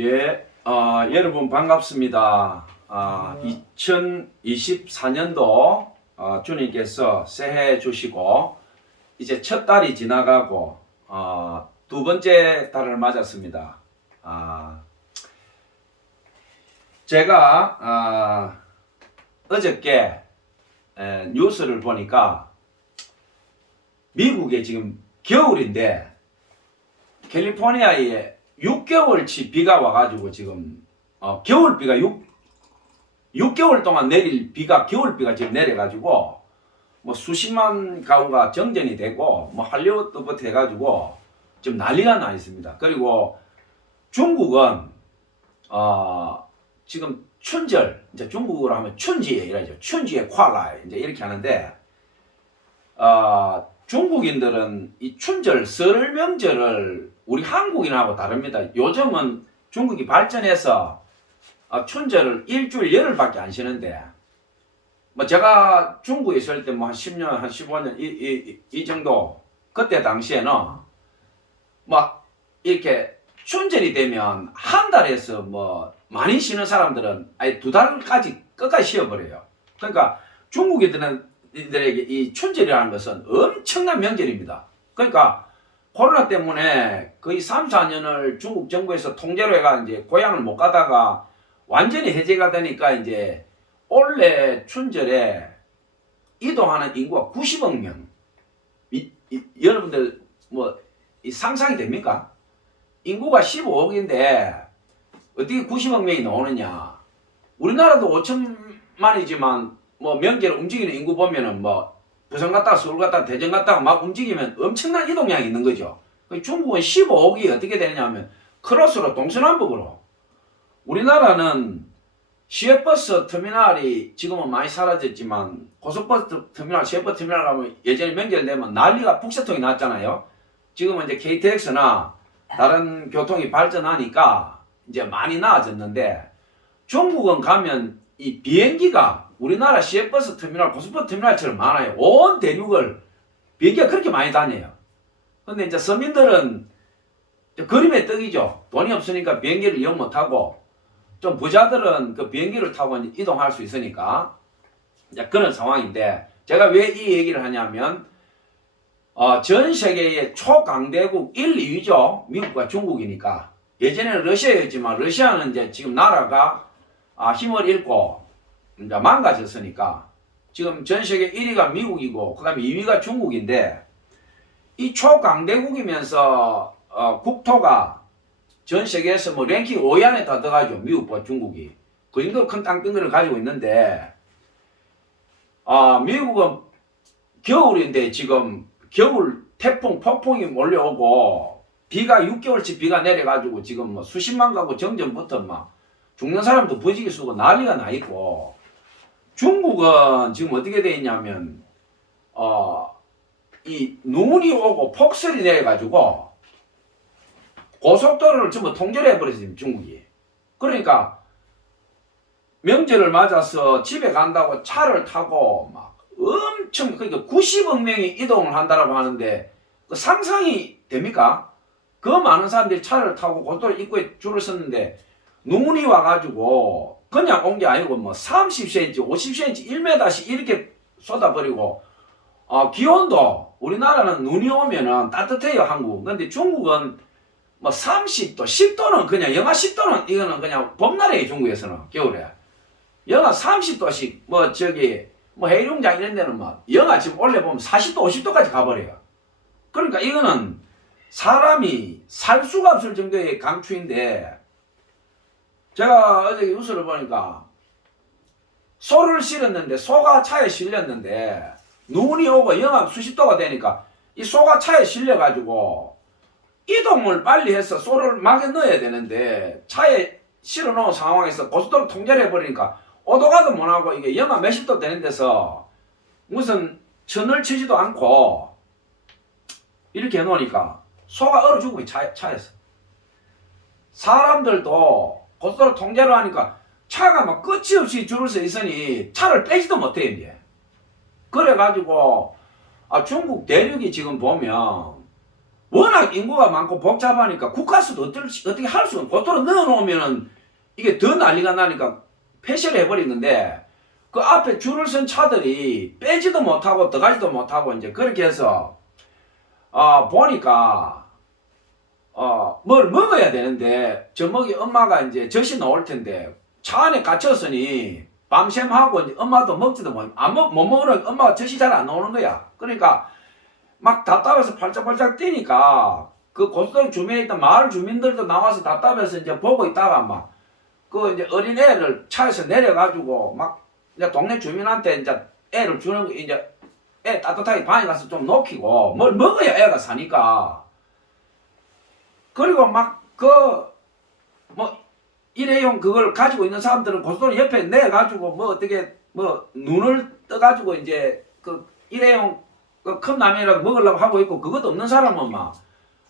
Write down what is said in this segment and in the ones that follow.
예, 여러분 반갑습니다. 2024년도 주님께서 새해 주시고 이제 첫 달이 지나가고 두 번째 달을 맞았습니다. 제가 어저께 뉴스를 보니까 미국에 지금 겨울인데 캘리포니아에 6개월치 비가 와가지고 지금 겨울비가 6개월 동안 내릴 비가 겨울비가 지금 내려가지고 뭐 수십만 가구가 정전이 되고 뭐 할리우드부터 해가지고 지금 난리가 나 있습니다. 그리고 중국은 지금 춘절, 이제 중국어로 하면 춘지에 이러죠. 춘지에 콰라이 이제 이렇게 하는데 중국인들은 이 춘절 설 명절을 우리 한국인하고 다릅니다. 요즘은 중국이 발전해서 춘절을 일주일 열흘밖에 안 쉬는데 뭐 제가 중국에 있을 때 뭐 한 10년 한 15년 이 정도 그때 당시에는 뭐 이렇게 춘절이 되면 한 달에서 뭐 많이 쉬는 사람들은 아예 두 달까지 끝까지 쉬어버려요. 그러니까 중국인들에게 이 춘절이라는 것은 엄청난 명절입니다. 그러니까 코로나 때문에 거의 3, 4년을 중국 정부에서 통제로 해가 이제 고향을 못 가다가 완전히 해제가 되니까 이제 올해 춘절에 이동하는 인구가 90억 명. 여러분들 뭐 상상이 됩니까? 인구가 15억인데 어떻게 90억 명이 나오느냐? 우리나라도 5천만이지만 뭐 명절 움직이는 인구 보면은 뭐 부산 갔다가 서울 갔다가 대전 갔다가 막 움직이면 엄청난 이동량이 있는 거죠. 중국은 15억이 어떻게 되냐면 크로스로 동서남북으로. 우리나라는 시외버스 터미널이 지금은 많이 사라졌지만 고속버스 터미널, 시외버스 터미널 가면 예전에 명절 되면 난리가 북새통이 났잖아요. 지금은 이제 KTX나 다른 교통이 발전하니까 이제 많이 나아졌는데 중국은 가면 이 비행기가 우리나라 시외버스 터미널, 고속버스 터미널처럼 많아요. 온 대륙을 비행기가 그렇게 많이 다녀요. 근데 이제 서민들은 그림의 떡이죠. 돈이 없으니까 비행기를 이용 못하고 좀 부자들은 그 비행기를 타고 이동할 수 있으니까 이제 그런 상황인데 제가 왜 이 얘기를 하냐면 전 세계의 초강대국 1, 2위죠. 미국과 중국이니까. 예전에는 러시아였지만 러시아는 이제 지금 나라가 힘을 잃고 이제 망가졌으니까 지금 전 세계 1위가 미국이고 그 다음에 2위가 중국인데 이 초강대국이면서 국토가 전 세계에서 뭐 랭킹 5위 안에 다 들어가죠. 미국과 중국이. 그 정도로 큰 땅덩어리를 가지고 있는데 미국은 겨울인데 지금 겨울 태풍 폭풍이 몰려오고 비가 6개월치 비가 내려가지고 지금 뭐 수십만 가구 정전부터 막 죽는 사람도 부지기 쓰고 난리가 나 있고 중국은 지금 어떻게 돼 있냐면 이 눈이 오고 폭설이 내려가지고 고속도로를 전부 통제를 해버렸어요. 중국이. 그러니까 명절을 맞아서 집에 간다고 차를 타고 막 엄청 그러니까 90억 명이 이동을 한다라고 하는데 그 상상이 됩니까? 그 많은 사람들이 차를 타고 고속도로 입구에 줄을 섰는데 눈이 와가지고 그냥 온 게 아니고 뭐 30cm, 50cm, 1m씩 이렇게 쏟아버리고 기온도 우리나라는 눈이 오면은 따뜻해요 한국. 근데 중국은 뭐 30도, 10도는 그냥 영하 10도는 이거는 그냥 봄날이에요 중국에서는 겨울에. 영하 30도씩 뭐 저기 뭐 해룡장 이런 데는 뭐 영하 지금 원래 보면 40도, 50도까지 가버려요. 그러니까 이거는 사람이 살 수가 없을 정도의 강추인데 제가 어제 뉴스를 보니까 소를 실었는데 소가 차에 실렸는데 눈이 오고 영하 수십 도가 되니까 이 소가 차에 실려가지고 이동을 빨리 해서 소를 막에 넣어야 되는데 차에 실어 놓은 상황에서 고속도로 통제를 해버리니까 오도가도 못하고 이게 영하 몇십 도 되는 데서 무슨 천을 치지도 않고 이렇게 해놓으니까 소가 얼어 죽고 차에서 사람들도 고속도로 통제를 하니까 차가 막 끝이 없이 줄을 서 있으니 차를 빼지도 못해 이제. 그래가지고 중국 대륙이 지금 보면 워낙 인구가 많고 복잡하니까 국가수도 어떻게 할 수가 없고 고토로 넣어놓으면은 이게 더 난리가 나니까 폐쇄를 해버린 건데 그 앞에 줄을 선 차들이 빼지도 못하고 들어가지도 못하고 이제 그렇게 해서 보니까 뭘 먹어야 되는데 저먹이 엄마가 이제 젖이 나올 텐데 차 안에 갇혔으니 밤샘하고 이제 엄마도 먹지도 못 먹으면 엄마가 젖이 잘 안 나오는 거야. 그러니까 막 답답해서 팔짝팔짝 뛰니까 그 고속도로 주변에 있던 마을 주민들도 나와서 답답해서 이제 보고 있다가 막 그 이제 어린애를 차에서 내려가지고 막 이제 동네 주민한테 이제 애를 주는 거 이제 애 따뜻하게 방에 가서 좀 녹이고 뭘 먹어야 애가 사니까 그리고 막 뭐 일회용 그걸 가지고 있는 사람들은 고속도로 옆에 내가지고 뭐 어떻게 뭐 눈을 떠가지고 이제 그 일회용 그 컵라면이라도 먹으려고 하고 있고 그것도 없는 사람은 막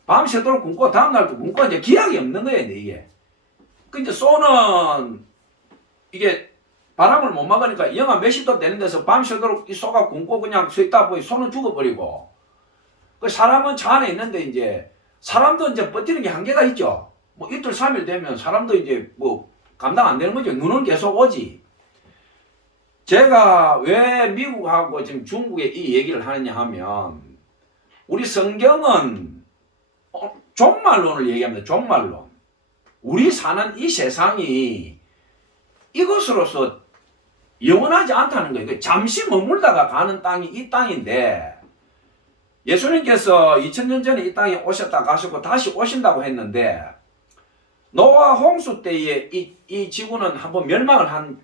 밤새도록 굶고 다음날도 굶고 이제 기약이 없는 거예요 이게. 그 이제 소는 이게 바람을 못 막으니까 영하 몇십 도 되는 데서 밤새도록 이 소가 굶고 그냥 서 있다 보니 소는 죽어버리고 그 사람은 차 안에 있는데 이제 사람도 이제 버티는 게 한계가 있죠. 뭐 이틀 3일 되면 사람도 이제 뭐 감당 안 되는 거죠. 눈은 계속 오지. 제가 왜 미국하고 지금 중국에 이 얘기를 하느냐 하면 우리 성경은 종말론을 얘기합니다. 종말론. 우리 사는 이 세상이 이것으로서 영원하지 않다는 거예요. 잠시 머물다가 가는 땅이 이 땅인데 예수님께서 2000년 전에 이 땅에 오셨다 가셨고 다시 오신다고 했는데 노아 홍수 때에 이 지구는 한번 멸망을 한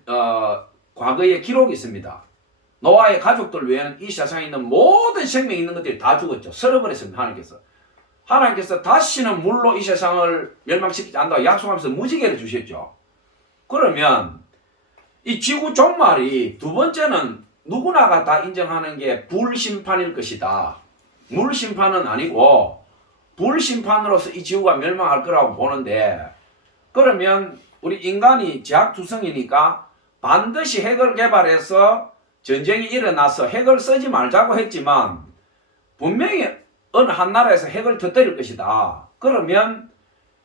과거의 기록이 있습니다. 노아의 가족들 외에는 이 세상에 있는 모든 생명 있는 것들이 다 죽었죠. 썰어버렸습니다. 하나님께서 다시는 물로 이 세상을 멸망시키지 않는다고 약속하면서 무지개를 주셨죠. 그러면 이 지구 종말이 두 번째는 누구나가 다 인정하는 게 불심판일 것이다. 물심판은 아니고 불심판으로서 이 지구가 멸망할 거라고 보는데 그러면 우리 인간이 제약투성이니까 반드시 핵을 개발해서 전쟁이 일어나서 핵을 쓰지 말자고 했지만 분명히 어느 한 나라에서 핵을 터뜨릴 것이다. 그러면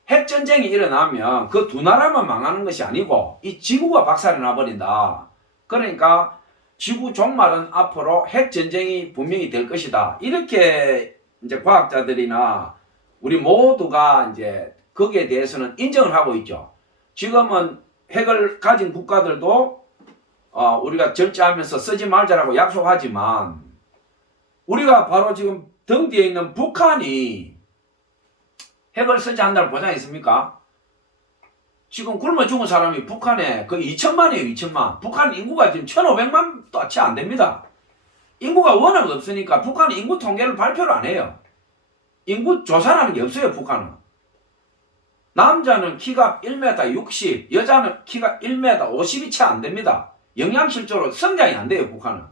핵전쟁이 일어나면 그 두 나라만 망하는 것이 아니고 이 지구가 박살이 나버린다. 그러니까 지구 종말은 앞으로 핵전쟁이 분명히 될 것이다. 이렇게 이제 과학자들이나 우리 모두가 이제 거기에 대해서는 인정을 하고 있죠. 지금은 핵을 가진 국가들도 우리가 절제하면서 쓰지 말자라고 약속하지만 우리가 바로 지금 등 뒤에 있는 북한이 핵을 쓰지 않는다는 보장이 있습니까? 지금 굶어 죽은 사람이 북한에 거의 2천만이에요. 2천만. 북한 인구가 지금 1,500만도 채 안 됩니다. 인구가 워낙 없으니까 북한은 인구 통계를 발표를 안 해요. 인구 조사라는 게 없어요. 북한은. 남자는 키가 1m 60, 여자는 키가 1m 50이 채 안 됩니다. 영양실조로 성장이 안 돼요. 북한은.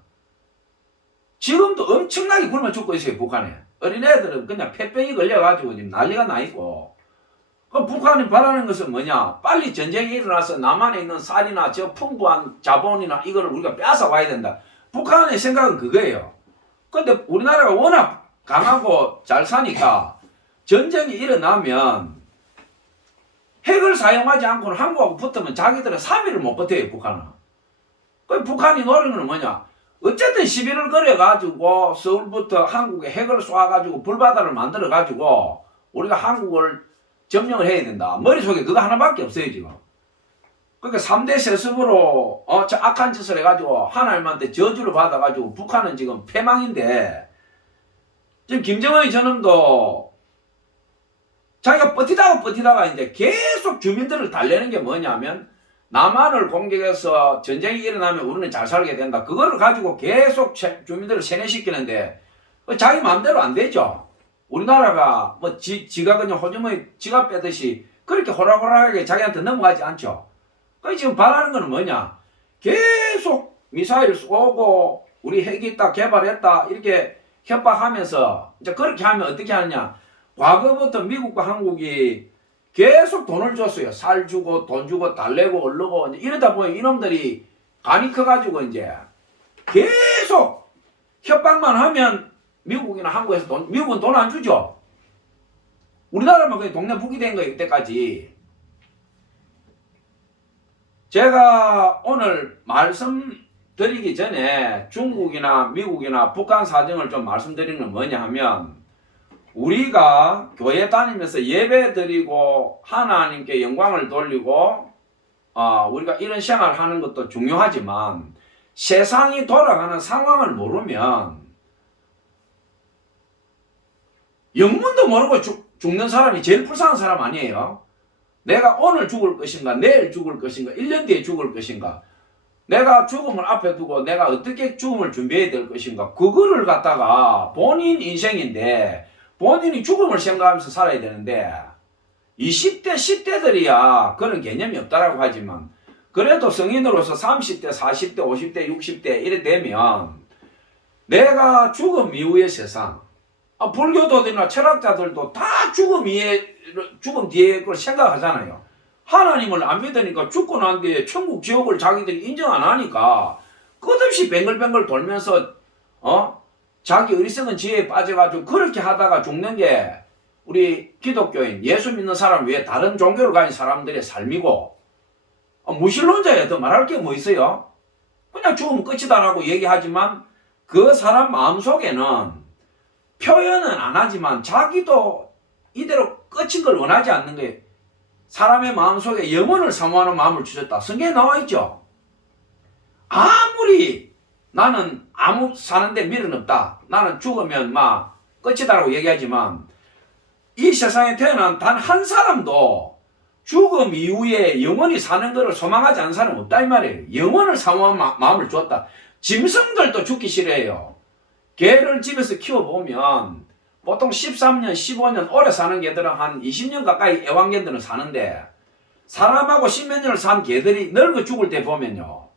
지금도 엄청나게 굶어 죽고 있어요. 북한에. 어린애들은 그냥 폐병이 걸려가지고 지금 난리가 나 있고. 그럼 북한이 바라는 것은 뭐냐? 빨리 전쟁이 일어나서 남한에 있는 쌀이나 저 풍부한 자본이나 이거를 우리가 뺏어 와야 된다. 북한의 생각은 그거예요. 근데 우리나라가 워낙 강하고 잘 사니까 전쟁이 일어나면 핵을 사용하지 않고는 한국하고 붙으면 자기들은 3일을 못 버텨요. 북한은. 그 북한이 노리는 건 뭐냐? 어쨌든 시비를 걸어가지고 서울부터 한국에 핵을 쏴가지고 불바다를 만들어가지고 우리가 한국을 점령을 해야 된다. 머릿속에 그거 하나밖에 없어요 지금. 그러니까 3대 세습으로 저 악한 짓을 해가지고 하나님한테 저주를 받아가지고 북한은 지금 패망인데 지금 김정은이 저놈도 자기가 버티다가 이제 계속 주민들을 달래는 게 뭐냐면 남한을 공격해서 전쟁이 일어나면 우리는 잘 살게 된다. 그거를 가지고 계속 주민들을 세뇌시키는데 자기 마음대로 안 되죠. 우리나라가 뭐 지가 그냥 호주머니 지갑 빼듯이 그렇게 호락호락하게 자기한테 넘어가지 않죠. 그 지금 바라는 거는 뭐냐? 계속 미사일 쏘고 우리 핵이 있다 개발했다 이렇게 협박하면서 이제 그렇게 하면 어떻게 하느냐? 과거부터 미국과 한국이 계속 돈을 줬어요. 살 주고 돈 주고 달래고 얼르고 이러다 보니 이놈들이 간이 커가지고 이제 계속 협박만 하면 미국이나 한국에서 미국은 돈 안 주죠. 우리나라만 그냥 동네 북이 된 거예요, 이때까지. 제가 오늘 말씀드리기 전에 중국이나 미국이나 북한 사정을 좀 말씀드리는 건 뭐냐 하면, 우리가 교회 다니면서 예배 드리고 하나님께 영광을 돌리고 우리가 이런 생활을 하는 것도 중요하지만, 세상이 돌아가는 상황을 모르면 영문도 모르고 죽는 사람이 제일 불쌍한 사람 아니에요? 내가 오늘 죽을 것인가, 내일 죽을 것인가, 1년 뒤에 죽을 것인가, 내가 죽음을 앞에 두고 내가 어떻게 죽음을 준비해야 될 것인가, 그거를 갖다가 본인 인생인데 본인이 죽음을 생각하면서 살아야 되는데, 20대, 10대들이야 그런 개념이 없다라고 하지만, 그래도 성인으로서 30대, 40대, 50대, 60대 이래 되면 내가 죽음 이후의 세상, 불교도들이나 철학자들도 다 죽음 뒤에 걸 생각하잖아요. 하나님을 안 믿으니까 죽고 난 뒤에 천국 지옥을 자기들이 인정 안 하니까 끝없이 뱅글뱅글 돌면서 자기 어리석은 지혜에 빠져가지고 그렇게 하다가 죽는 게 우리 기독교인, 예수 믿는 사람 외에 다른 종교를 가진 사람들의 삶이고, 무신론자에 더 말할 게 뭐 있어요? 그냥 죽으면 끝이다라고 얘기하지만 그 사람 마음속에는 표현은 안 하지만 자기도 이대로 끝인 걸 원하지 않는 거예요. 사람의 마음속에 영원을 사모하는 마음을 주셨다. 성경에 나와 있죠. 아무리 나는 아무 사는데 미련 없다, 나는 죽으면 막 끝이다라고 얘기하지만, 이 세상에 태어난 단 한 사람도 죽음 이후에 영원히 사는 것을 소망하지 않는 사람은 없다 이 말이에요. 영원을 사모하는 마음을 주었다. 짐승들도 죽기 싫어해요. 개를 집에서 키워보면 보통 13년, 15년 오래 사는 개들은 한 20년 가까이 애완개들은 사는데, 사람하고 10몇 년을 산 개들이 늙어 죽을 때 보면요,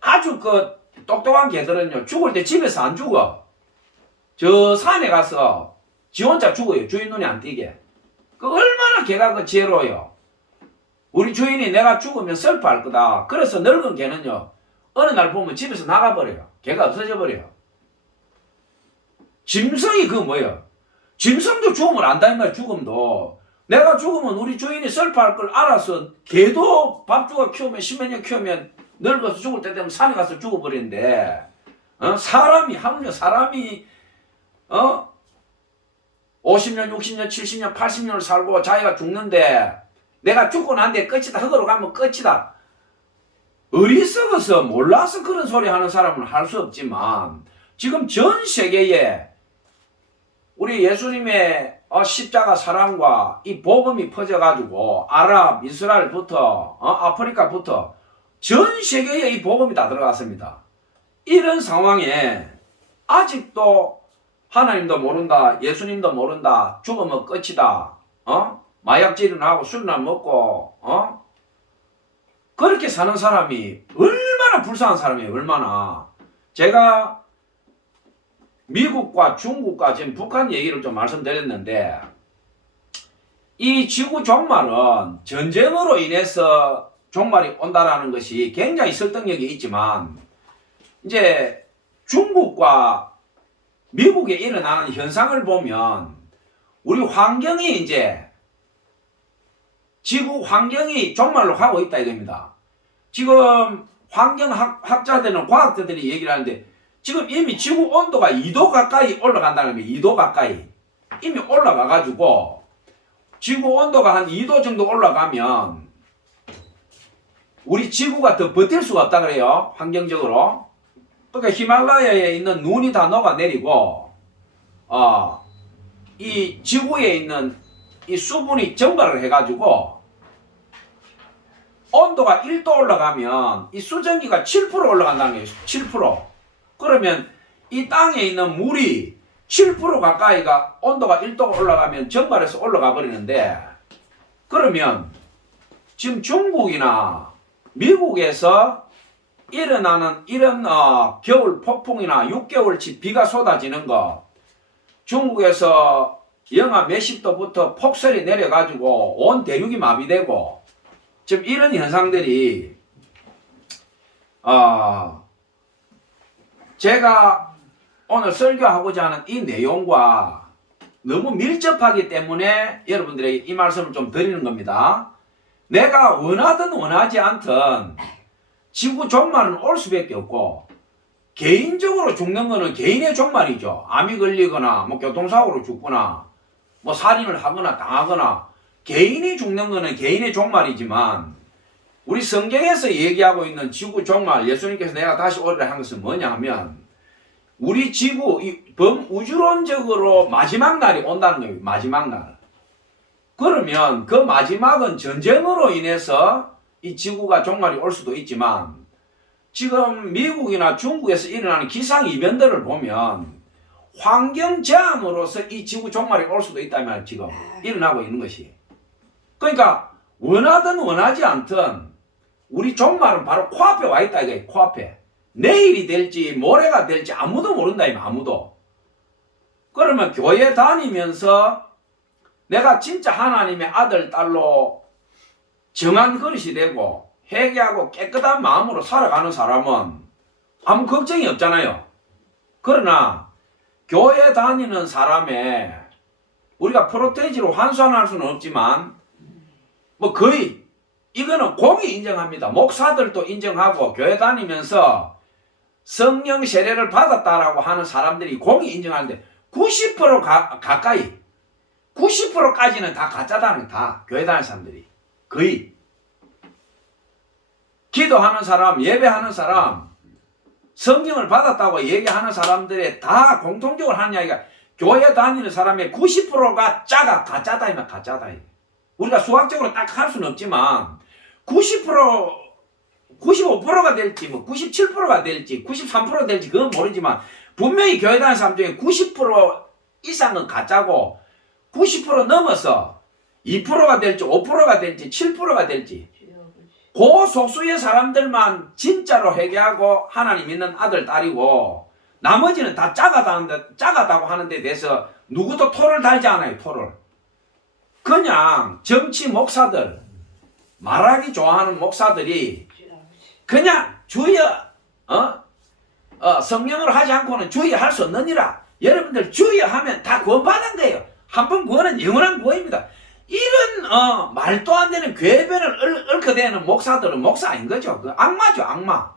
아주 그 똑똑한 개들은요, 죽을 때 집에서 안 죽어. 저 산에 가서 지 혼자 죽어요. 주인 눈에 안 띄게. 그 얼마나 개가 그 지혜로워요. 우리 주인이 내가 죽으면 슬퍼할 거다. 그래서 늙은 개는요, 어느 날 보면 집에서 나가버려요. 개가 없어져 버려요. 짐승이 그 뭐예요? 짐승도 죽음을 안다 이 말이야. 죽음도 내가 죽으면 우리 주인이 슬퍼할 걸 알아서 개도 밥 주고 키우면 10몇 년 키우면 늙어서 죽을 때 되면 산에 가서 죽어버리는데, 사람이 하물며 사람이 50년, 60년, 70년, 80년을 살고 자기가 죽는데, 내가 죽고 난 뒤에 끝이다, 흙으로 가면 끝이다. 어리석어서 몰라서 그런 소리 하는 사람은 할 수 없지만, 지금 전 세계에 우리 예수님의 십자가 사랑과 이 복음이 퍼져가지고 아랍, 이스라엘부터 아프리카부터 전 세계에 이 복음이 다 들어갔습니다. 이런 상황에 아직도 하나님도 모른다, 예수님도 모른다, 죽으면 끝이다, 마약질은 하고 술이나 먹고 그렇게 사는 사람이 얼마나 불쌍한 사람이에요. 얼마나. 제가 미국과 중국과 지금 북한 얘기를 좀 말씀드렸는데, 이 지구 종말은 전쟁으로 인해서 종말이 온다라는 것이 굉장히 설득력이 있지만, 이제 중국과 미국에 일어나는 현상을 보면 우리 환경이 이제 지구 환경이 종말로 가고 있다 이겁니다. 지금 환경학자들은, 과학자들이 얘기를 하는데, 지금 이미 지구 온도가 2도 가까이 올라간다는 거예요. 2도 가까이. 이미 올라가가지고, 지구 온도가 한 2도 정도 올라가면, 우리 지구가 더 버틸 수가 없다 그래요. 환경적으로. 그러니까 히말라야에 있는 눈이 다 녹아내리고, 이 지구에 있는 이 수분이 증발을 해가지고, 온도가 1도 올라가면 이 수증기가 7% 올라간다는 거예요. 7%. 그러면 이 땅에 있는 물이 7% 가까이가 온도가 1도가 올라가면 증발해서 올라가 버리는데, 그러면 지금 중국이나 미국에서 일어나는 이런 겨울 폭풍이나 6개월치 비가 쏟아지는 거, 중국에서 영하 몇십 도부터 폭설이 내려가지고 온 대륙이 마비되고, 지금 이런 현상들이 제가 오늘 설교하고자 하는 이 내용과 너무 밀접하기 때문에 여러분들에게 이 말씀을 좀 드리는 겁니다. 내가 원하든 원하지 않든 지구 종말은 올 수밖에 없고, 개인적으로 죽는 거는 개인의 종말이죠. 암이 걸리거나 뭐 교통사고로 죽거나 뭐 살인을 하거나 당하거나 개인이 죽는 거는 개인의 종말이지만, 우리 성경에서 얘기하고 있는 지구 종말, 예수님께서 내가 다시 오리라 한 것은 뭐냐 하면, 우리 지구, 이 범우주론적으로 마지막 날이 온다는 거예요. 마지막 날. 그러면 그 마지막은 전쟁으로 인해서 이 지구가 종말이 올 수도 있지만, 지금 미국이나 중국에서 일어나는 기상이변들을 보면 환경 재앙으로서 이 지구 종말이 올 수도 있다면 지금 일어나고 있는 것이. 그러니까 원하든 원하지 않든 우리 종말은 바로 코앞에 와 있다 이거예요. 코앞에. 내일이 될지 모레가 될지 아무도 모른다 이거 아무도. 그러면 교회 다니면서 내가 진짜 하나님의 아들 딸로 정한 그릇이 되고 회개하고 깨끗한 마음으로 살아가는 사람은 아무 걱정이 없잖아요. 그러나 교회 다니는 사람의, 우리가 프로테이지로 환수할 수는 없지만 뭐 거의 이거는 공이 인정합니다. 목사들도 인정하고 교회 다니면서 성령 세례를 받았다라고 하는 사람들이 공이 인정하는데 90% 가까이 90%까지는 다 가짜다는, 다 교회 다니는 사람들이 거의. 기도하는 사람, 예배하는 사람, 성령을 받았다고 얘기하는 사람들의 다 공통적으로 하는 이야기가 교회 다니는 사람의 90%가 가짜다 이면 가짜다. 우리가 수학적으로 딱 할 수는 없지만 90%, 95%가 될지 뭐 97%가 될지 93%가 될지 그건 모르지만 분명히 교회 다니는 사람 중에 90% 이상은 가짜고 90% 넘어서 2%가 될지 5%가 될지 7%가 될지 그 속수의 사람들만 진짜로 회개하고 하나님 믿는 아들 딸이고, 나머지는 다 짜가다고 하는 데 대해서 누구도 토를 달지 않아요. 토를. 그냥 정치 목사들, 말하기 좋아하는 목사들이 그냥 주여 성령으로 하지 않고는 주여 할 수 없느니라. 여러분들 주여 하면 다 구원받은 거예요. 한 번 구원은 영원한 구원입니다. 이런 말도 안 되는 궤변을 얽어대는 목사들은 목사 아닌 거죠. 그 악마죠, 악마.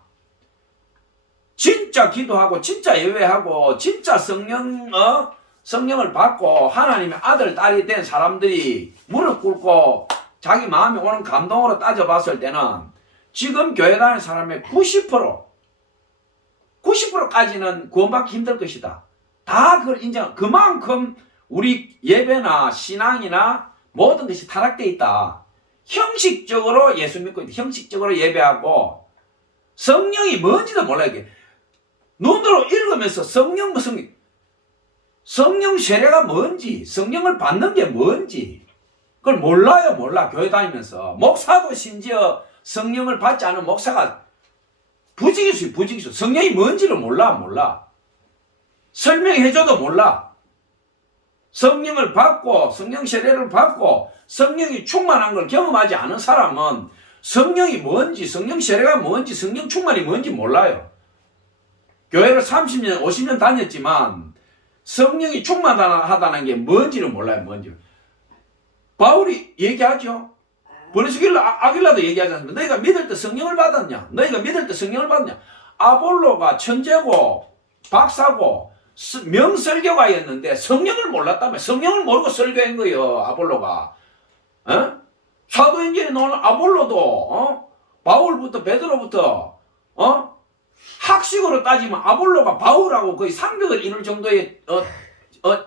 진짜 기도하고 진짜 예배하고 진짜 성령을 받고 하나님의 아들 딸이 된 사람들이 무릎 꿇고 자기 마음에 오는 감동으로 따져봤을 때는 지금 교회 다니는 사람의 90%까지는 구원받기 힘들 것이다. 다 그걸 인정. 그만큼 우리 예배나 신앙이나 모든 것이 타락되어 있다. 형식적으로 예수 믿고 있다. 형식적으로 예배하고 성령이 뭔지도 몰라요. 이게. 눈으로 읽으면서 성령 세례가 뭔지, 성령을 받는 게 뭔지 그걸 몰라요. 몰라. 교회 다니면서. 목사도 심지어 성령을 받지 않은 목사가 부지기수요. 부지기수. 성령이 뭔지를 몰라. 설명해줘도 몰라. 성령을 받고 성령 세례를 받고 성령이 충만한 걸 경험하지 않은 사람은 성령이 뭔지, 성령 세례가 뭔지, 성령 충만이 뭔지 몰라요. 교회를 30년, 50년 다녔지만 성령이 충만하다는 게 뭔지를 몰라요. 뭔지를. 바울이 얘기하죠. 브리스길라, 아길라도 얘기하지 않습니까? 너희가 믿을 때 성령을 받았냐? 너희가 믿을 때 성령을 받냐? 아볼로가 천재고 박사고 명설교가였는데 성령을 몰랐다며. 성령을 모르고 설교한 거예요. 아볼로가. 사도행전에 나오는 아볼로도 바울부터 베드로부터 학식으로 따지면 아볼로가 바울하고 거의 상벽을 이룰 정도의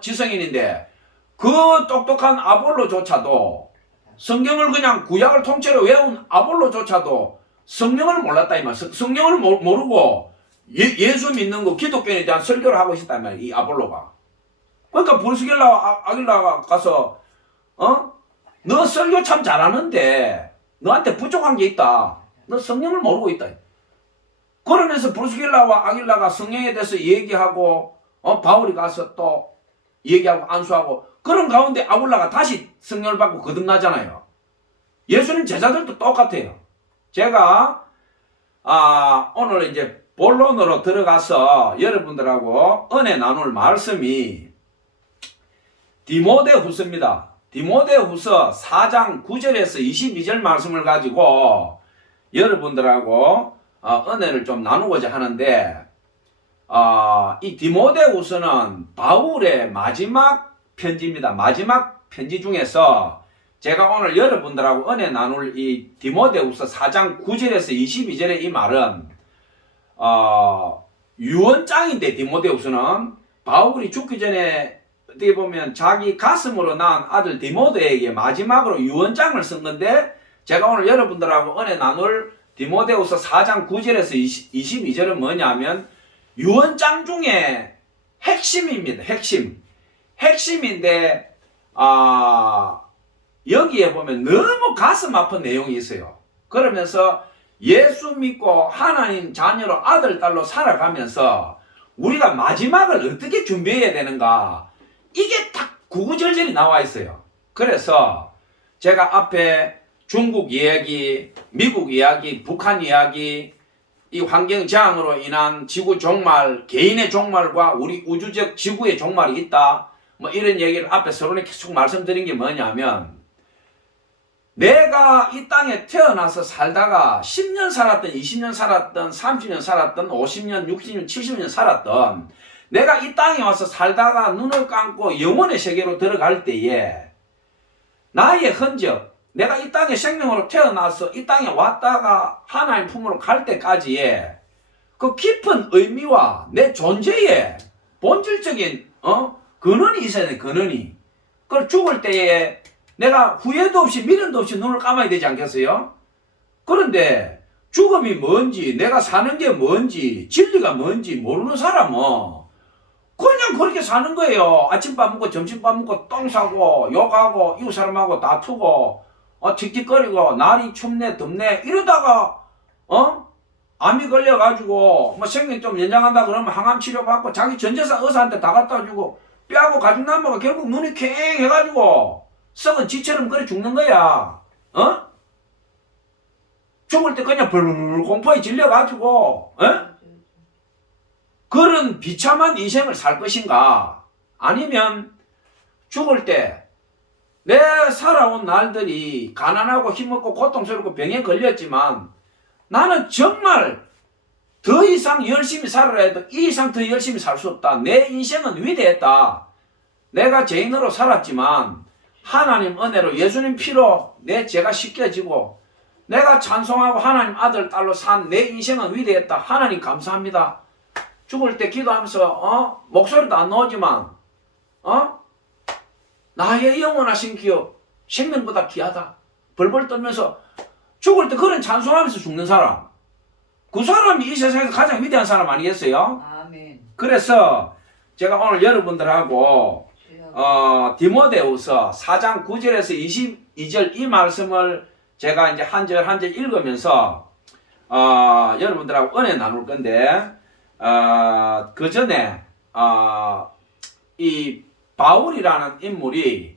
지성인인데 그 똑똑한 아볼로조차도 성경을 그냥 구약을 통째로 외운 아볼로조차도 성령을 몰랐다 이 말. 성령을 모르고 예수 믿는 거, 기독교에 대한 설교를 하고 있었단 말이야, 이 아볼로가. 그러니까 브리스길라와 아길라가 가서 너 설교 참 잘하는데 너한테 부족한 게 있다. 너 성령을 모르고 있다. 그러면서 브리스길라와 아길라가 성령에 대해서 얘기하고 바울이 가서 또 얘기하고 안수하고 그런 가운데 아굴라가 다시 성령을 받고 거듭나잖아요. 예수님 제자들도 똑같아요. 제가 오늘 이제 본론으로 들어가서 여러분들하고 은혜 나눌 말씀이 디모데후서입니다. 디모데후서 4장 9절에서 22절 말씀을 가지고 여러분들하고 은혜를 좀 나누고자 하는데, 이 디모데후서는 바울의 마지막 편지입니다. 마지막 편지 중에서 제가 오늘 여러분들하고 은혜 나눌 이 디모데후서 4장 9절에서 22절의 이 말은 유언장인데, 디모데후서는 바울이 죽기 전에 어떻게 보면 자기 가슴으로 낳은 아들 디모데에게 마지막으로 유언장을 쓴 건데, 제가 오늘 여러분들하고 은혜 나눌 디모데후서 4장 9절에서 22절은 뭐냐면 유언장 중에 핵심입니다. 핵심인데 여기에 보면 너무 가슴 아픈 내용이 있어요. 그러면서 예수 믿고 하나님 자녀로 아들 딸로 살아가면서 우리가 마지막을 어떻게 준비해야 되는가, 이게 딱 구구절절히 나와 있어요. 그래서 제가 앞에 중국 이야기, 미국 이야기, 북한 이야기, 이 환경 재앙으로 인한 지구 종말, 개인의 종말과 우리 우주적 지구의 종말이 있다, 뭐 이런 얘기를 앞에 서론에 계속 말씀드린 게 뭐냐면, 내가 이 땅에 태어나서 살다가 10년 살았던, 20년 살았던, 30년 살았던, 50년, 60년, 70년 살았던, 내가 이 땅에 와서 살다가 눈을 감고 영혼의 세계로 들어갈 때에 나의 흔적, 내가 이 땅에 생명으로 태어나서 이 땅에 왔다가 하나님 품으로 갈 때까지의 그 깊은 의미와 내 존재의 본질적인 근원이 있어야 돼. 근원이. 그걸 죽을 때에 내가 후회도 없이 미련도 없이 눈을 감아야 되지 않겠어요? 그런데 죽음이 뭔지, 내가 사는 게 뭔지, 진리가 뭔지 모르는 사람은 그냥 그렇게 사는 거예요. 아침밥 먹고 점심밥 먹고 똥 싸고 욕하고 이웃 사람하고 다투고 틱틱거리고 날이 춥네 덥네 이러다가 암이 걸려가지고 뭐 생명 좀 연장한다 그러면 항암 치료 받고 자기 전 재산 의사한테 다 갖다 주고 뼈하고 가죽 남아가 결국 눈이 퀭해가지고 썩은 쥐처럼 그래 죽는 거야. 죽을 때 그냥 벌벌 공포에 질려가지고 그런 비참한 인생을 살 것인가, 아니면 죽을 때 내 살아온 날들이 가난하고 힘없고 고통스럽고 병에 걸렸지만 나는 정말 더 이상 열심히 살아야 해도 이 이상 더 열심히 살 수 없다. 내 인생은 위대했다. 내가 죄인으로 살았지만 하나님 은혜로 예수님 피로 내 죄가 씻겨지고 내가 찬송하고 하나님 아들 딸로 산 내 인생은 위대했다. 하나님 감사합니다. 죽을 때 기도하면서 목소리도 안 나오지만 나의 영원하신 기업 생명보다 귀하다 벌벌 떨면서 죽을 때 그런 찬송하면서 죽는 사람, 그 사람이 이 세상에서 가장 위대한 사람 아니겠어요? 아멘. 그래서 제가 오늘 여러분들하고 디모데후서 4장 9절에서 22절 이 말씀을 제가 이제 한 절 한 절 읽으면서 여러분들하고 은혜 나눌 건데, 그 전에 이 바울이라는 인물이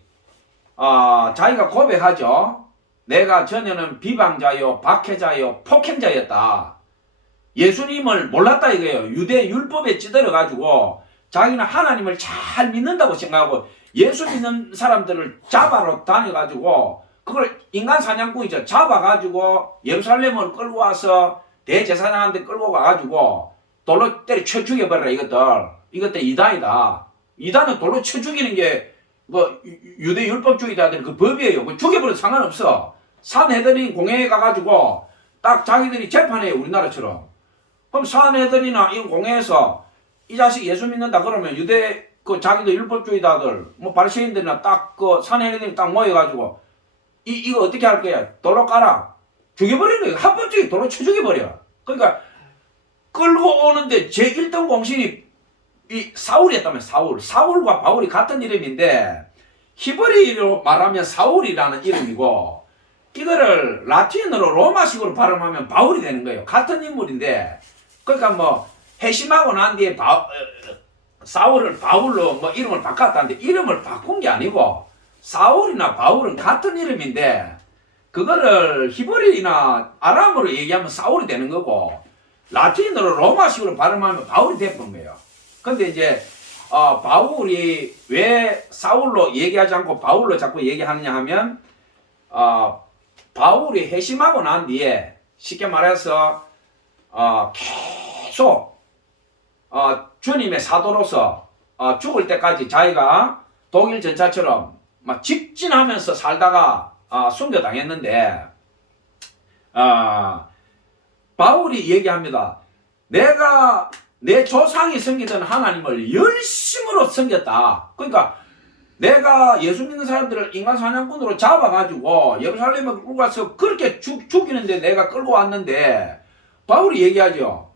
자기가 고백하죠. 내가 전에는 비방자요, 박해자요, 폭행자였다. 예수님을 몰랐다 이거예요. 유대 율법에 찌들어가지고 자기는 하나님을 잘 믿는다고 생각하고 예수 믿는 사람들을 잡아러 다녀가지고 그걸 인간 사냥꾼이죠. 잡아가지고 예루살렘을 끌고 와서 대제사장한테 끌고 가가지고 돌로 때려 쳐 죽여버려라. 이것들 이단이다. 이단은 돌로 쳐 죽이는 게 뭐 유대 율법주의자들 그 법이에요. 그 죽여버려도 상관없어. 산헤드린 공회에 가가지고 딱 자기들이 재판해요. 우리나라처럼. 그럼 산헤드린이나 이 공회에서 이 자식 예수 믿는다 그러면 유대 그 자기들 율법주의자들 뭐 바리새인들이나 딱 그 산헤드린이 딱 모여가지고 이거 어떻게 할 거야? 돌로 깔아. 죽여버리는 거예요. 합법적인 돌로 쳐 죽여버려. 그러니까 끌고 오는데 제1등 공신이 이 사울이었다면 사울과 바울이 같은 이름인데 히브리어로 말하면 사울이라는 이름이고 이거를 라틴어로 로마식으로 발음하면 바울이 되는 거예요. 같은 인물인데 그러니까 뭐 회심하고 난 뒤에 사울을 바울로 뭐 이름을 바꿨다는데 이름을 바꾼 게 아니고 사울이나 바울은 같은 이름인데 그거를 히브리나 아람어로 얘기하면 사울이 되는 거고 라틴어로 로마식으로 발음하면 바울이 되는 거예요. 근데 이제 바울이 왜 사울로 얘기하지 않고 바울로 자꾸 얘기하느냐 하면 바울이 회심하고 난 뒤에 쉽게 말해서 계속 주님의 사도로서 죽을 때까지 자기가 독일 전차처럼 막 직진하면서 살다가 순교당했는데 바울이 얘기합니다. 내가 내 조상이 섬기던 하나님을 열심으로 섬겼다. 그러니까 내가 예수 믿는 사람들을 인간 사냥꾼으로 잡아가지고 예루살렘에 끌고 가서 그렇게 죽이는데 내가 끌고 왔는데 바울이 얘기하죠.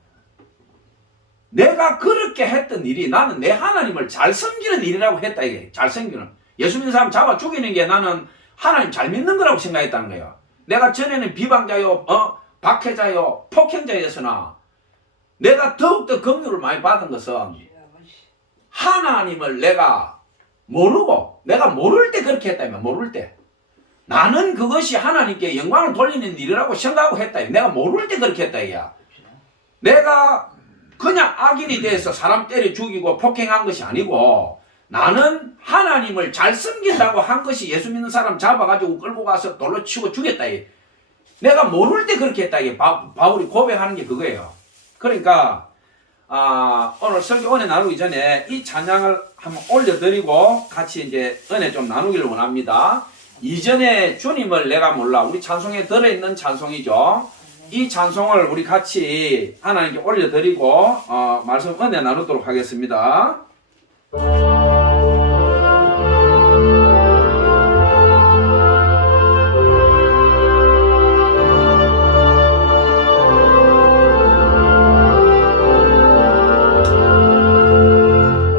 내가 그렇게 했던 일이 나는 내 하나님을 잘 섬기는 일이라고 했다. 이게 잘 섬기는. 예수 믿는 사람 잡아 죽이는 게 나는 하나님 잘 믿는 거라고 생각했다는 거예요. 내가 전에는 비방자요, 박해자요, 폭행자였으나 내가 더욱더 긍휼을 많이 받은 것은 하나님을 내가 모르고 내가 모를 때 그렇게 했다면 모를 때 나는 그것이 하나님께 영광을 돌리는 일이라고 생각하고 했다. 내가 모를 때 그렇게 했다. 이야. 내가 그냥 악인이 돼서 사람 때려 죽이고 폭행한 것이 아니고 나는 하나님을 잘 섬긴다고 한 것이 예수 믿는 사람 잡아가지고 끌고 가서 돌로 치고 죽였다. 내가 모를 때 그렇게 했다. 바울이 고백하는 게 그거예요. 그러니까 오늘 설교 은혜 나누기 전에 이 찬양을 한번 올려드리고 같이 이제 은혜 좀 나누기를 원합니다. 이전에 주님을 내가 몰라. 우리 찬송에 들어있는 찬송이죠. 이 찬송을 우리 같이 하나님께 올려드리고 말씀 은혜 나누도록 하겠습니다.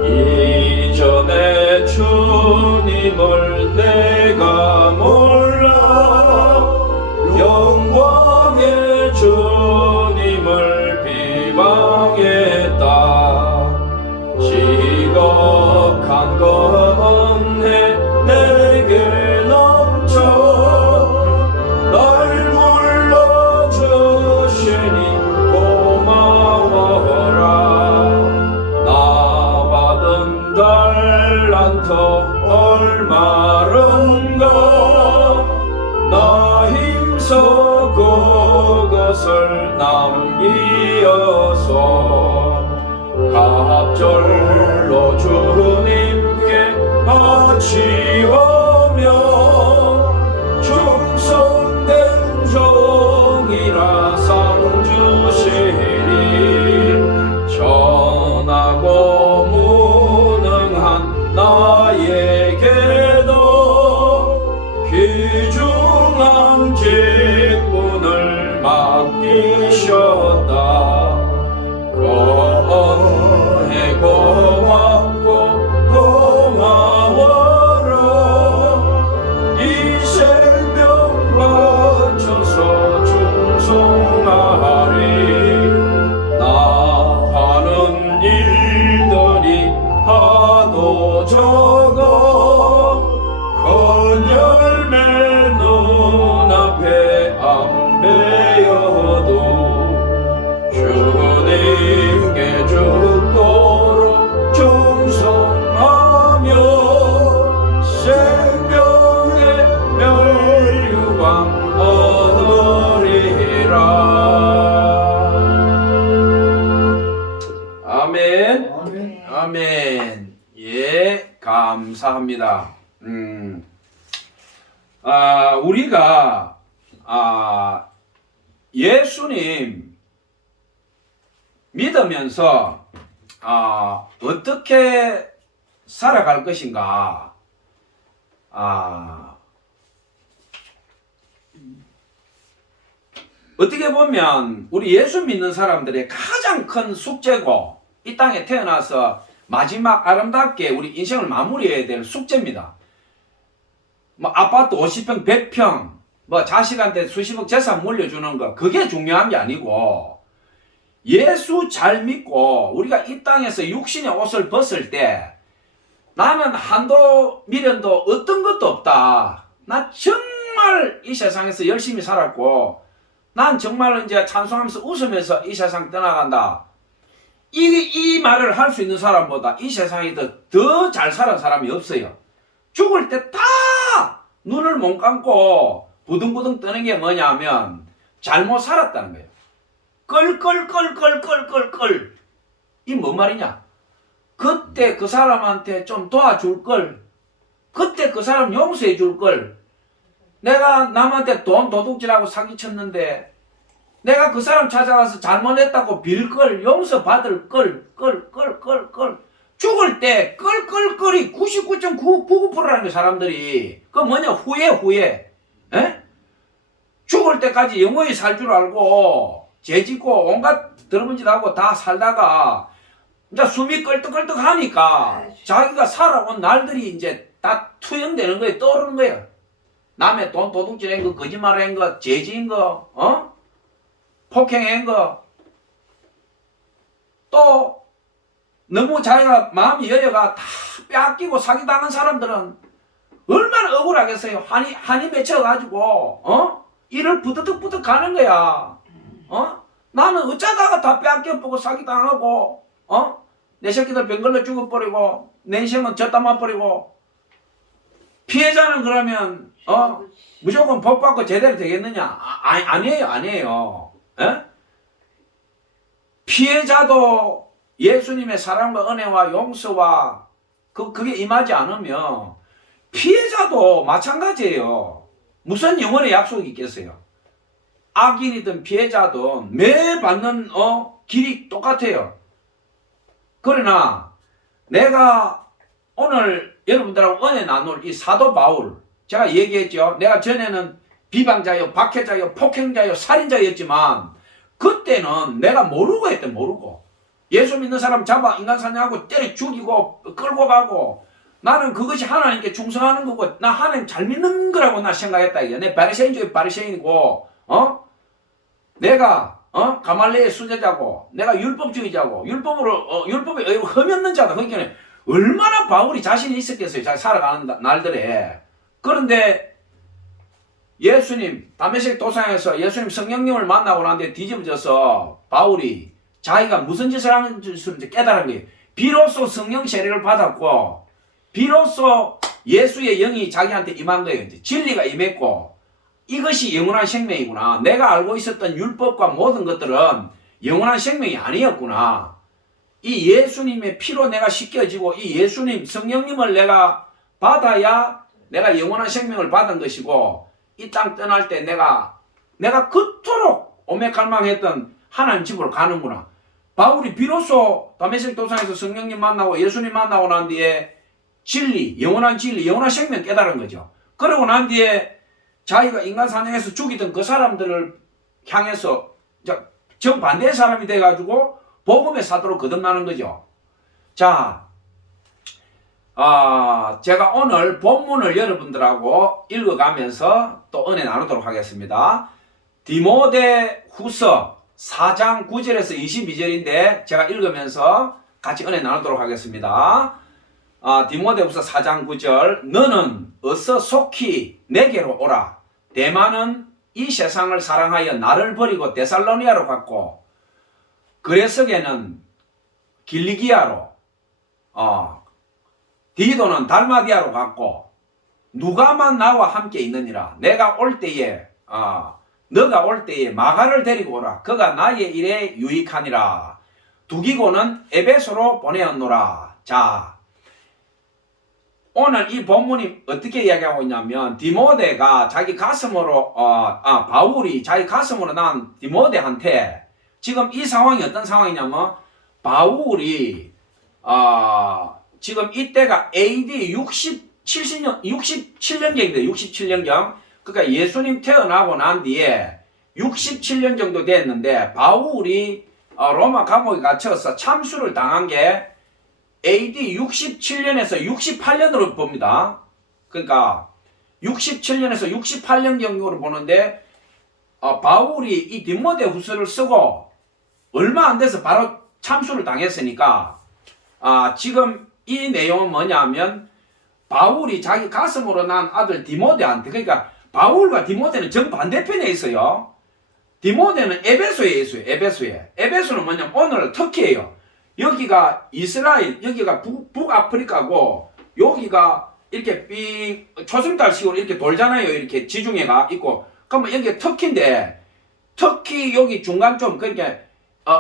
이전에 주님을 내가 몰라 영광의 주님을 비방했다. 지극한 건혜 내게 넘쳐 날 불러주시니 고마워라. 나 받은 달란트 얼마른가 나 힘써 그것을 남기어서 갑절로 주님께 바치오며 충성된 종이라 상 주시니 전하고 무능한 나에게도 귀중한 직분을 맡기셨다. 고맙고 고마워라. 이 생명 바쳐서 충성하리. 나 하는 일들이 하도 적어 건열매 눈앞에 안 베어도 주님께 죽도록 충성하며 생명의 멸류관 얻으리라. 아멘. 아멘. 예, 감사합니다. 우리가 예수님 믿으면서 어떻게 살아갈 것인가? 어떻게 보면 우리 예수 믿는 사람들의 가장 큰 숙제고 이 땅에 태어나서 마지막 아름답게 우리 인생을 마무리해야 될 숙제입니다. 뭐 아파트 50평, 100평, 뭐 자식한테 수십억 재산 물려주는 거 그게 중요한 게 아니고 예수 잘 믿고 우리가 이 땅에서 육신의 옷을 벗을 때 나는 한도 미련도 어떤 것도 없다. 나 정말 이 세상에서 열심히 살았고 난 정말 이제 찬송하면서 웃으면서 이 세상 떠나간다. 이 말을 할 수 있는 사람보다 이 세상에 더 잘 사는 사람이 없어요. 죽을 때 다 눈을 못 감고 부둥부둥 뜨는 게 뭐냐면 잘못 살았다는 거예요. 끌. 이 뭔 말이냐? 그때 그 사람한테 좀 도와줄 걸. 그때 그 사람 용서해 줄 걸. 내가 남한테 돈 도둑질하고 사기쳤는데 내가 그 사람 찾아가서 잘못했다고 빌 걸, 용서받을 걸. 죽을 때 끌이 99.99%라는 거 사람들이. 그 뭐냐? 후회. 에? 죽을 때까지 영원히 살 줄 알고 죄 짓고 온갖 더러운 짓 하고 다 살다가 이제 숨이 껄떡껄떡 하니까 자기가 살아온 날들이 이제 다 투영되는 거예요. 떠오르는 거예요. 남의 돈 도둑질한 거, 거짓말한 거, 죄 지은 거, 폭행한 거. 또 너무 자기가 마음이 열려가 다 빼앗기고 사기당한 사람들은 얼마나 억울하겠어요. 한이 맺혀가지고 일을 부득부득 가는 거야. 나는 어쩌다가 다 빼앗겨보고 사기당하고 내 새끼들 병 걸려 죽어버리고 내 인생은 졌다 맞버리고. 피해자는 그러면 무조건 복받고 제대로 되겠느냐? 아니에요. 에? 피해자도 예수님의 사랑과 은혜와 용서와 그게 임하지 않으면 피해자도 마찬가지예요. 무슨 영원의 약속이 있겠어요? 악인이든 피해자든 매 받는 길이 똑같아요. 그러나 내가 오늘 여러분들하고 은혜 나눌 이 사도 바울, 제가 얘기했죠. 내가 전에는 비방자요, 박해자요, 폭행자요, 살인자였지만 그때는 내가 모르고 했대. 모르고 예수 믿는 사람 잡아 인간 사냥하고 때려 죽이고 끌고 가고 나는 그것이 하나님께 충성하는 거고 나 하나님 잘 믿는 거라고 나 생각했다. 이게 내 바리새인 중에 바리새인이고 내가 가말리엘 수제자고 내가 율법주의자고 율법에 흠없는 자다. 그러니까 얼마나 바울이 자신이 있었겠어요. 잘 살아가는 날들에. 그런데 예수님 다메섹 도상에서 예수님 성령님을 만나고 난 뒤에 뒤집어져서 바울이 자기가 무슨 짓을 하는 줄을 깨달은 거예요. 비로소 성령 세례를 받았고 비로소 예수의 영이 자기한테 임한 거예요. 진리가 임했고 이것이 영원한 생명이구나. 내가 알고 있었던 율법과 모든 것들은 영원한 생명이 아니었구나. 이 예수님의 피로 내가 씻겨지고 이 예수님 성령님을 내가 받아야 내가 영원한 생명을 받은 것이고 이 땅 떠날 때 내가 그토록 오매갈망했던 하나님 집으로 가는구나. 바울이 비로소 다메섹 도상에서 성령님 만나고 예수님 만나고 난 뒤에 진리, 영원한 생명 깨달은 거죠. 그러고 난 뒤에 자기가 인간 사냥에서 죽이던 그 사람들을 향해서 정반대의 사람이 돼가지고 복음의 사도로 거듭나는 거죠. 자, 제가 오늘 본문을 여러분들하고 읽어가면서 또 은혜 나누도록 하겠습니다. 디모데 후서 4장 9절에서 22절인데 제가 읽으면서 같이 은혜 나누도록 하겠습니다. 디모데 후서 4장 9절 너는 어서 속히 내게로 오라. 대만은 이 세상을 사랑하여 나를 버리고 데살로니아로 갔고 그레스게는 길리기아로 디도는 달마디아로 갔고 누가만 나와 함께 있느니라. 내가 올 때에 너가 올 때에 마가를 데리고 오라. 그가 나의 일에 유익하니라. 두기고는 에베소로 보내었노라. 자, 오늘 이 본문이 어떻게 이야기하고 있냐면 디모데가 자기 가슴으로 바울이 자기 가슴으로 난 디모데한테 지금 이 상황이 어떤 상황이냐면 바울이 지금 이때가 AD 67년경인데 67년경 그러니까 예수님 태어나고 난 뒤에 67년 정도 됐는데 바울이 로마 감옥에 갇혀서 참수를 당한 게 AD 67년에서 68년으로 봅니다. 그러니까 67년에서 68년 경으로 보는데 바울이 이 디모데 후서를 쓰고 얼마 안 돼서 바로 참수를 당했으니까 지금 이 내용은 뭐냐면 바울이 자기 가슴으로 난 아들 디모데한테 그러니까 바울과 디모데는 정반대편에 있어요. 디모데는 에베소에 있어요. 에베소는 뭐냐면 오늘 터키예요. 여기가 이스라엘, 여기가 북아프리카고 여기가 이렇게 초승달식으로 이렇게 돌잖아요. 이렇게 지중해가 있고. 그러면 여기 터키인데 터키 여기 중간쯤 그러니까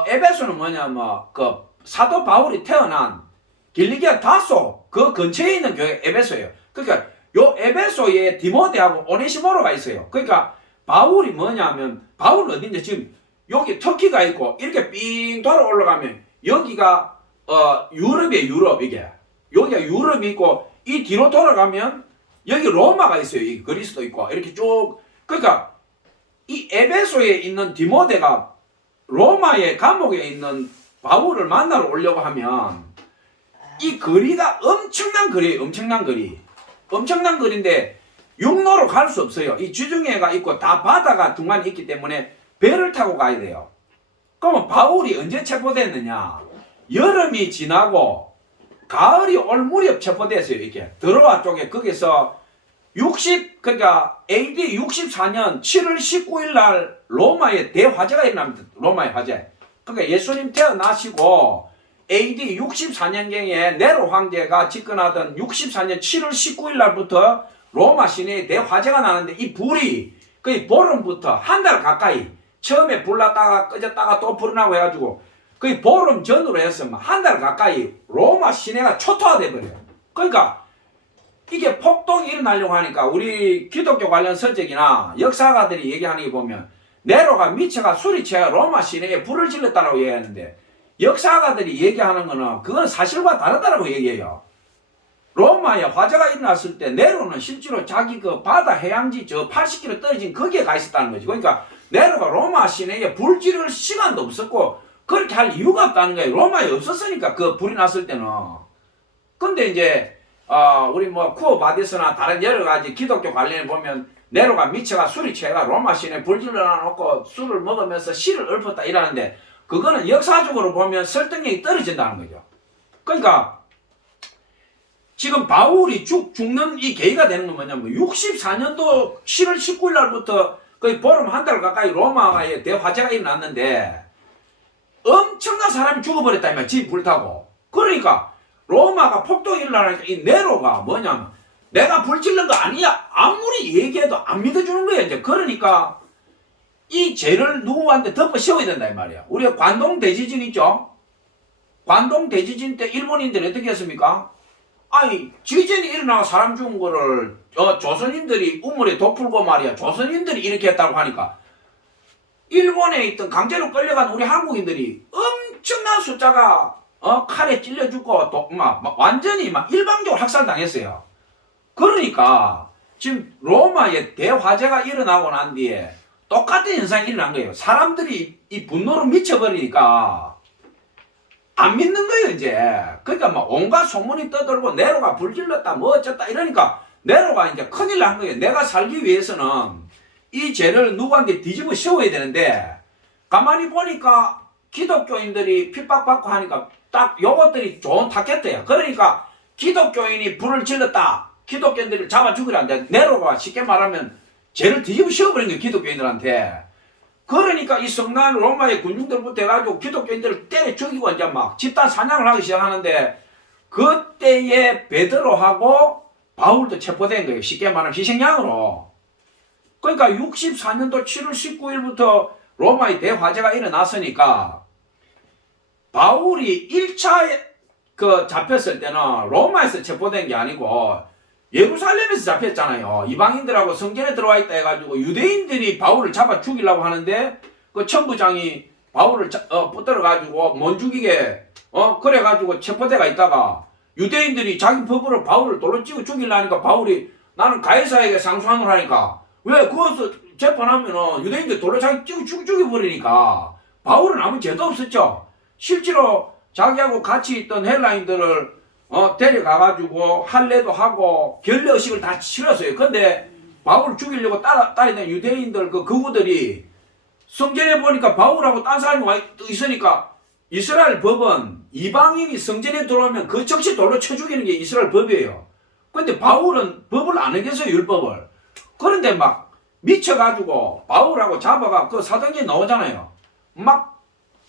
에베소는 뭐냐 그 사도 바울이 태어난 길리기아 다소 그 근처에 있는 교회 에베소예요. 그러니까 요 에베소에 디모데하고 오네시모로가 있어요. 그러니까 바울이 뭐냐면 바울은 어딘지 지금 여기 터키가 있고 이렇게 삥 돌아 올라가면 여기가 유럽이에요. 유럽 이게 여기가 유럽이 있고 이 뒤로 돌아가면 여기 로마가 있어요. 이 그리스도 있고 이렇게 쭉 그러니까 이 에베소에 있는 디모데가 로마의 감옥에 있는 바울을 만나러 오려고 하면 이 거리가 엄청난 거리예요. 엄청난 거리. 엄청난 거리인데 육로로 갈 수 없어요. 이 지중해가 있고 다 바다가 중간에 있기 때문에 배를 타고 가야 돼요. 그러면 바울이 언제 체포됐느냐? 여름이 지나고 가을이 올 무렵 체포됐어요. 이렇게 드로아 쪽에 거기서 그러니까 AD 64년 7월 19일 날 로마의 대화재가 일어납니다. 로마의 화재. 그러니까 예수님 태어나시고 AD 64년경에 네로 황제가 집권하던 64년 7월 19일 날부터 로마 시내에 대화재가 나는데 이 불이 거의 보름부터 한 달 가까이 처음에 불났다가 꺼졌다가 또 불나고 해가지고 거의 보름 전으로 해서 한 달 가까이 로마 시내가 초토화돼 버려요. 그러니까 이게 폭동이 일어나려고 하니까 우리 기독교 관련 서적이나 역사가들이 얘기하는 게 보면 네로가 미쳐가 술이 취해 로마 시내에 불을 질렀다고 얘기하는데 역사가들이 얘기하는 거는 그건 사실과 다르다고 얘기해요. 로마에 화재가 일어났을 때 네로는 실제로 자기 그 바다 해양지 저 80km 떨어진 거기에 가 있었다는 거지. 그러니까 네로가 로마 시내에 불 지를 시간도 없었고 그렇게 할 이유가 없다는 거예요. 로마에 없었으니까 그 불이 났을 때는. 근데 이제 우리 뭐 쿠어바디스나 다른 여러 가지 기독교 관련해 보면 네로가 미쳐가 술이 취해가 로마 시내에 불 질러 놓고 술을 먹으면서 씨를 읊었다 이러는데 그거는 역사적으로 보면 설득력이 떨어진다는 거죠. 그러니까 지금 바울이 죽는 이 계기가 되는 건 뭐냐면 64년도 7월 19일 날부터 거의 보름 한 달 가까이 로마에 대화재가 일어났는데 엄청난 사람이 죽어버렸다 이 말이야. 집 불타고. 그러니까 로마가 폭동이 일어나니까 이 네로가 뭐냐면 내가 불 질른 거 아니야. 아무리 얘기해도 안 믿어주는 거야. 이제 그러니까 이 죄를 누구한테 덮어 씌워야 된다 이 말이야. 우리가 관동 대지진 있죠. 관동 대지진 때 일본인들이 어떻게 했습니까? 아니 지진이 일어나고 사람 죽은 거를 조선인들이 우물에 덮풀고 말이야. 조선인들이 이렇게 했다고 하니까 일본에 있던 강제로 끌려간 우리 한국인들이 엄청난 숫자가 칼에 찔려 죽고 완전히 일방적으로 학살당했어요. 그러니까 지금 로마에 대화재가 일어나고 난 뒤에 똑같은 현상이 일어난 거예요. 사람들이 이 분노로 미쳐버리니까 안 믿는 거예요 이제. 그러니까 온갖 소문이 떠들고 네로가 불질렀다 뭐 어쩌다 이러니까 네로가 이제 큰일 난 거예요. 내가 살기 위해서는 이 죄를 누구한테 뒤집어 씌워야 되는데 가만히 보니까 기독교인들이 핍박받고 하니까 딱 요것들이 좋은 타겟이야. 그러니까 기독교인이 불을 질렀다. 기독교인들을 잡아 죽이라는데 네로가 쉽게 말하면 죄를 뒤집어 씌워버린 거예요. 기독교인들한테. 그러니까 이 성난 로마의 군중들부터 해가지고 기독교인들을 때려 죽이고 이제 막 집단 사냥을 하기 시작하는데 그때에 베드로하고 바울도 체포된 거예요. 쉽게 말하면 희생양으로. 그러니까 64년도 7월 19일부터 로마의 대화재가 일어났으니까 바울이 1차 잡혔을 때는 로마에서 체포된 게 아니고 예루살렘에서 잡혔잖아요. 이방인들하고 성전에 들어와 있다 해가지고 유대인들이 바울을 잡아 죽이려고 하는데 그 천부장이 바울을 붙들어가지고 못 죽이게 그래가지고 체포대가 있다가 유대인들이 자기 법으로 바울을 돌로 찍어 죽이려니까 바울이 나는 가이사에게 상소하노라 하니까 왜 그것을 재판하면은 유대인들 돌로 자기 찍어 죽여버리니까 바울은 아무 죄도 없었죠. 실제로 자기하고 같이 있던 헬라인들을 데려가가지고 할례도 하고 결례의식을 다 치렀어요. 근데 바울을 죽이려고 따르던 유대인들 그 거구들이 성전에 보니까 바울하고 딴 사람이 와 있으니까 이스라엘 법은 이방인이 성전에 들어오면 그 즉시 돌로 쳐 죽이는 게 이스라엘 법이에요. 근데 바울은 법을 안 어겼어요. 율법을. 그런데 막 미쳐가지고 바울하고 잡아가 그 사도행전에 나오잖아요. 막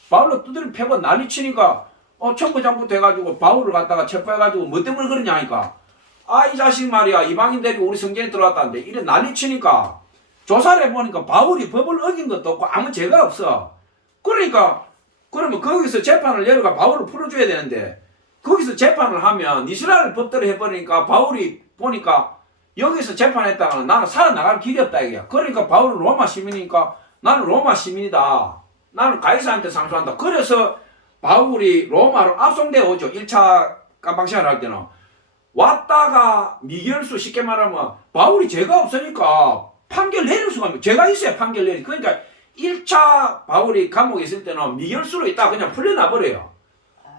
바울로 두드려 패고 난리 치니까 천부장부터 해가지고 바울을 갖다가 체포해가지고 뭐 때문에 그러냐 하니까 이 자식 말이야 이방인 데리고 우리 성전에 들어왔다는데 이래 난리치니까 조사를 해보니까 바울이 법을 어긴 것도 없고 아무 죄가 없어. 그러니까 그러면 거기서 재판을 내려가 바울을 풀어줘야 되는데 거기서 재판을 하면 이스라엘 법대로 해버리니까 바울이 보니까 여기서 재판했다가 나는 살아나갈 길이 없다 이게야. 그러니까 바울은 로마 시민이니까 나는 로마 시민이다. 나는 가이사한테 상소한다. 그래서 바울이 로마로 압송되어 오죠. 1차 깜방시간을 할 때는. 왔다가 미결수 쉽게 말하면 바울이 죄가 없으니까 판결 내릴 수가 없어요. 죄가 있어야 판결 내리. 그러니까 1차 바울이 감옥에 있을 때는 미결수로 있다가 그냥 풀려나버려요.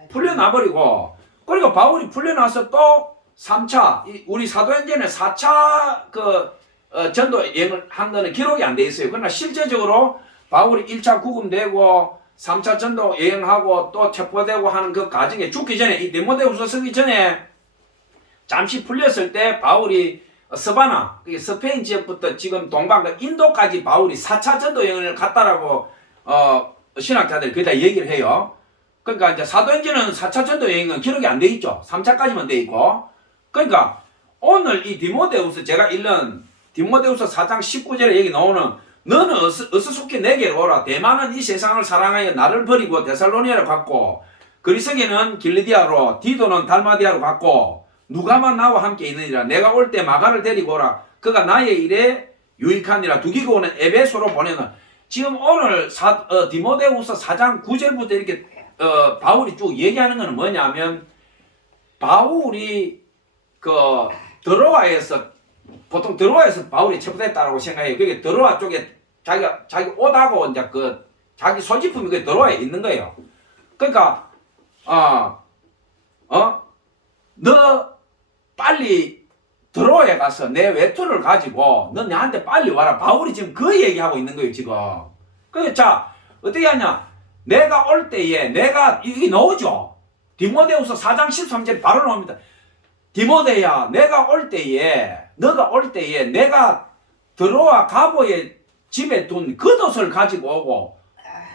풀려나버리고 그러니까 바울이 풀려나서 또 3차 우리 사도행전에 4차 전도 여행을 한 거는 기록이 안 돼 있어요. 그러나 실제적으로 바울이 1차 구금되고 3차 전도 여행하고 또 체포되고 하는 그 과정에 죽기 전에 이 디모데후서 쓰기 전에 잠시 풀렸을 때 바울이 스바나 스페인 지역부터 지금 동방 인도까지 바울이 4차 전도 여행을 갔다라고 신학자들이 거기다 얘기를 해요. 그러니까 이제 사도행전은 4차 전도 여행은 기록이 안 돼 있죠. 3차까지만 돼 있고. 그러니까 오늘 이 디모데후서 제가 읽는 디모데후서 4장 19절에 여기 나오는 너는 어스속히 내게로 오라. 대만은 이 세상을 사랑하여 나를 버리고 데살로니아로 갔고 그리스게는 길리디아로 디도는 달마디아로 갔고 누가만 나와 함께 있느니라. 내가 올 때 마가를 데리고 오라. 그가 나의 일에 유익하니라. 두기고 오는 에베소로 보내는 지금 오늘 디모데후서 4장 9절부터 이렇게 바울이 쭉 얘기하는 것은 뭐냐면 바울이 보통 드로아에서 바울이 체포됐다라고 생각해요. 그게 드로아 쪽에 자기 옷하고 이제 자기 소지품이 그 드로아에 있는 거예요. 그러니까 너 빨리 드로아에 가서 내 외투를 가지고 너 나한테 빨리 와라. 바울이 지금 그 얘기하고 있는 거예요 지금. 그러니까 자 어떻게 하냐. 내가 올 때에 이게 나오죠. 디모데후서 4장 13절에 바로 나옵니다. 디모데야 너가 올 때에 내가 드로아 가보의 집에 둔 겉옷을 가지고 오고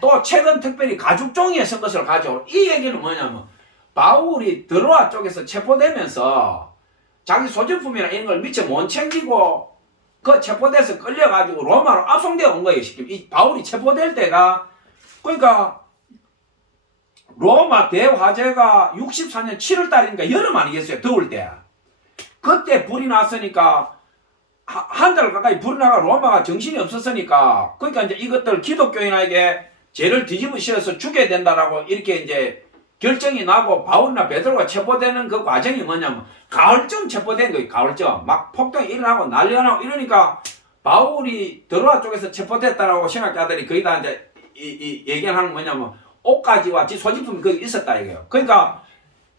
또 최근 특별히 가죽 종이에 쓴 것을 가져오고. 이 얘기는 뭐냐면 바울이 드로아 쪽에서 체포되면서 자기 소지품이나 이런 걸 미처 못 챙기고 체포돼서 끌려가지고 로마로 압송되어 온 거예요. 이 바울이 체포될 때가 그러니까 로마 대화재가 64년 7월 달이니까 여름 아니겠어요? 더울 때. 그때 불이 났으니까 한 달 가까이 불이 나가 로마가 정신이 없었으니까 그러니까 이제 이것들 기독교인에게 죄를 뒤집어 씌워서 죽여야 된다라고 이렇게 이제 결정이 나고 바울이나 베드로가 체포되는 그 과정이 뭐냐면 가을쯤 체포된 거예요. 가을쯤 막 폭동이 일어나고 난리가 나고 이러니까 바울이 드로아 쪽에서 체포됐다라고 신학자들이 거의 다 이제 얘기하는 뭐냐면 옷가지와 지 소지품이 거기 있었다 이거예요. 그러니까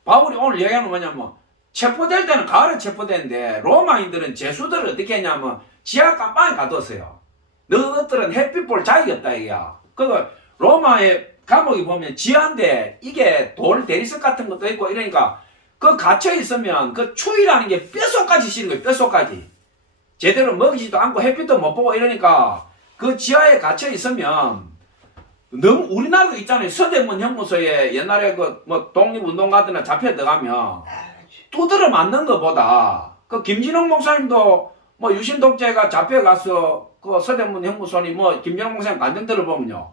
바울이 오늘 얘기하는 뭐냐면 체포될 때는 가을에 체포되는데 로마인들은 죄수들을 어떻게 했냐면 지하 깜방에 가뒀어요. 너희들은 햇빛 볼 자격이 없다 이거야. 그거 로마의 감옥이 보면 지하인데 이게 돌 대리석 같은 것도 있고 이러니까 그 갇혀 있으면 그 추위라는 게 뼛속까지 시는 거예요. 뼛속까지. 제대로 먹이지도 않고 햇빛도 못 보고 이러니까 그 지하에 갇혀 있으면 너무 우리나라도 있잖아요. 서대문 형무소에 옛날에 독립운동가들이나 잡혀 들어가면 두드려 맞는 것보다 김진홍 목사님도 유신 독재가 잡혀가서 서대문 형무소니 김진홍 목사님 간증 들어보면요.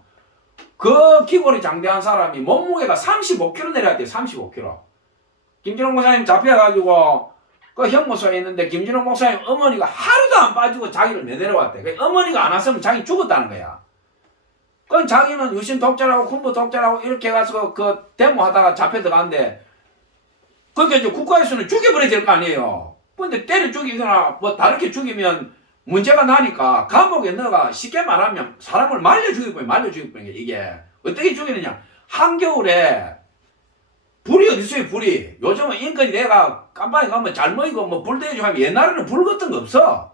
그 기골이 장대한 사람이 몸무게가 35kg 내려왔대요. 35kg. 김진홍 목사님 잡혀가지고 그 형무소에 있는데 김진홍 목사님 어머니가 하루도 안 빠지고 자기를 내려왔대. 그 어머니가 안 왔으면 자기 죽었다는 거야. 그럼 자기는 유신 독재라고 군부 독재라고 이렇게 해가지고 데모하다가 잡혀 들어갔는데 그러니까 이제 국가에서는 죽여버려야 될 거 아니에요. 근데 때려 죽이거나 다르게 죽이면 문제가 나니까 감옥에 넣어가 쉽게 말하면 사람을 말려 죽여버린 게 이게 어떻게 죽이느냐. 한겨울에 불이 어디 있어요. 불이. 요즘은 인건이 내가 깜방에 가면 잘 먹이고 불 대주고 하면 옛날에는 불 같은 거 없어.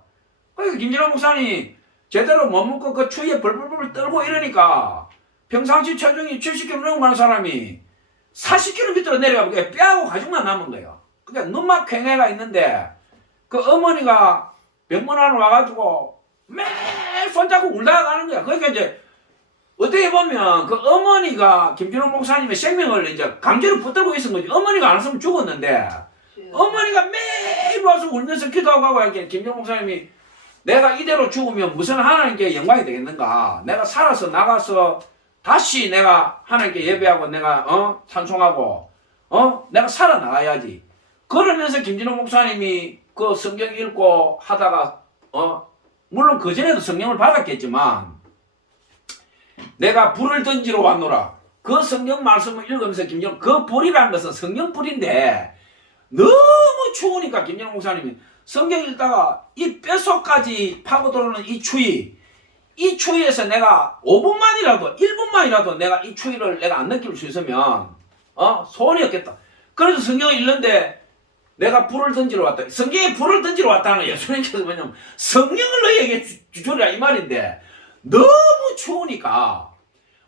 그러니까 김진호 목사님 제대로 못 먹고 그 추위에 벌벌벌 떨고 이러니까 평상시 체중이 70kg 넘어가는 사람이 40km 밑으로 내려가면 뼈하고 가죽만 남은 거예요. 그러니까 눈막 퀭해가 있는데 그 어머니가 병문 안으로 와가지고 매일 손잡고 울다가 가는 거야. 그러니까 이제 어떻게 보면 그 어머니가 김준호 목사님의 생명을 이제 강제로 붙들고 있은 거지. 어머니가 안 왔으면 죽었는데 어머니가 매일 와서 울면서 기도하고 하고 이렇게 김준호 목사님이 내가 이대로 죽으면 무슨 하나님께 영광이 되겠는가? 내가 살아서 나가서 다시 내가 하나님께 예배하고 내가 찬송하고 내가 살아나가야지. 그러면서 김진호 목사님이 그 성경 읽고 하다가 물론 그전에도 성령을 받았겠지만 내가 불을 던지러 왔노라. 그 성경 말씀을 읽으면서 김진호 그 불이라는 것은 성령 불인데 너무 추우니까 김진호 목사님이 성경 읽다가 이 뼛속까지 파고 들어오는 이 추위에서 내가 5분만이라도 1분만이라도 내가 이 추위를 내가 안 느낄 수 있으면 소원이 없겠다. 그래서 성경을 읽는데 내가 불을 던지러 왔다. 성경에 불을 던지러 왔다는 거 예수님께서 뭐냐면 성령을 너희에게 주리라 이 말인데 너무 추우니까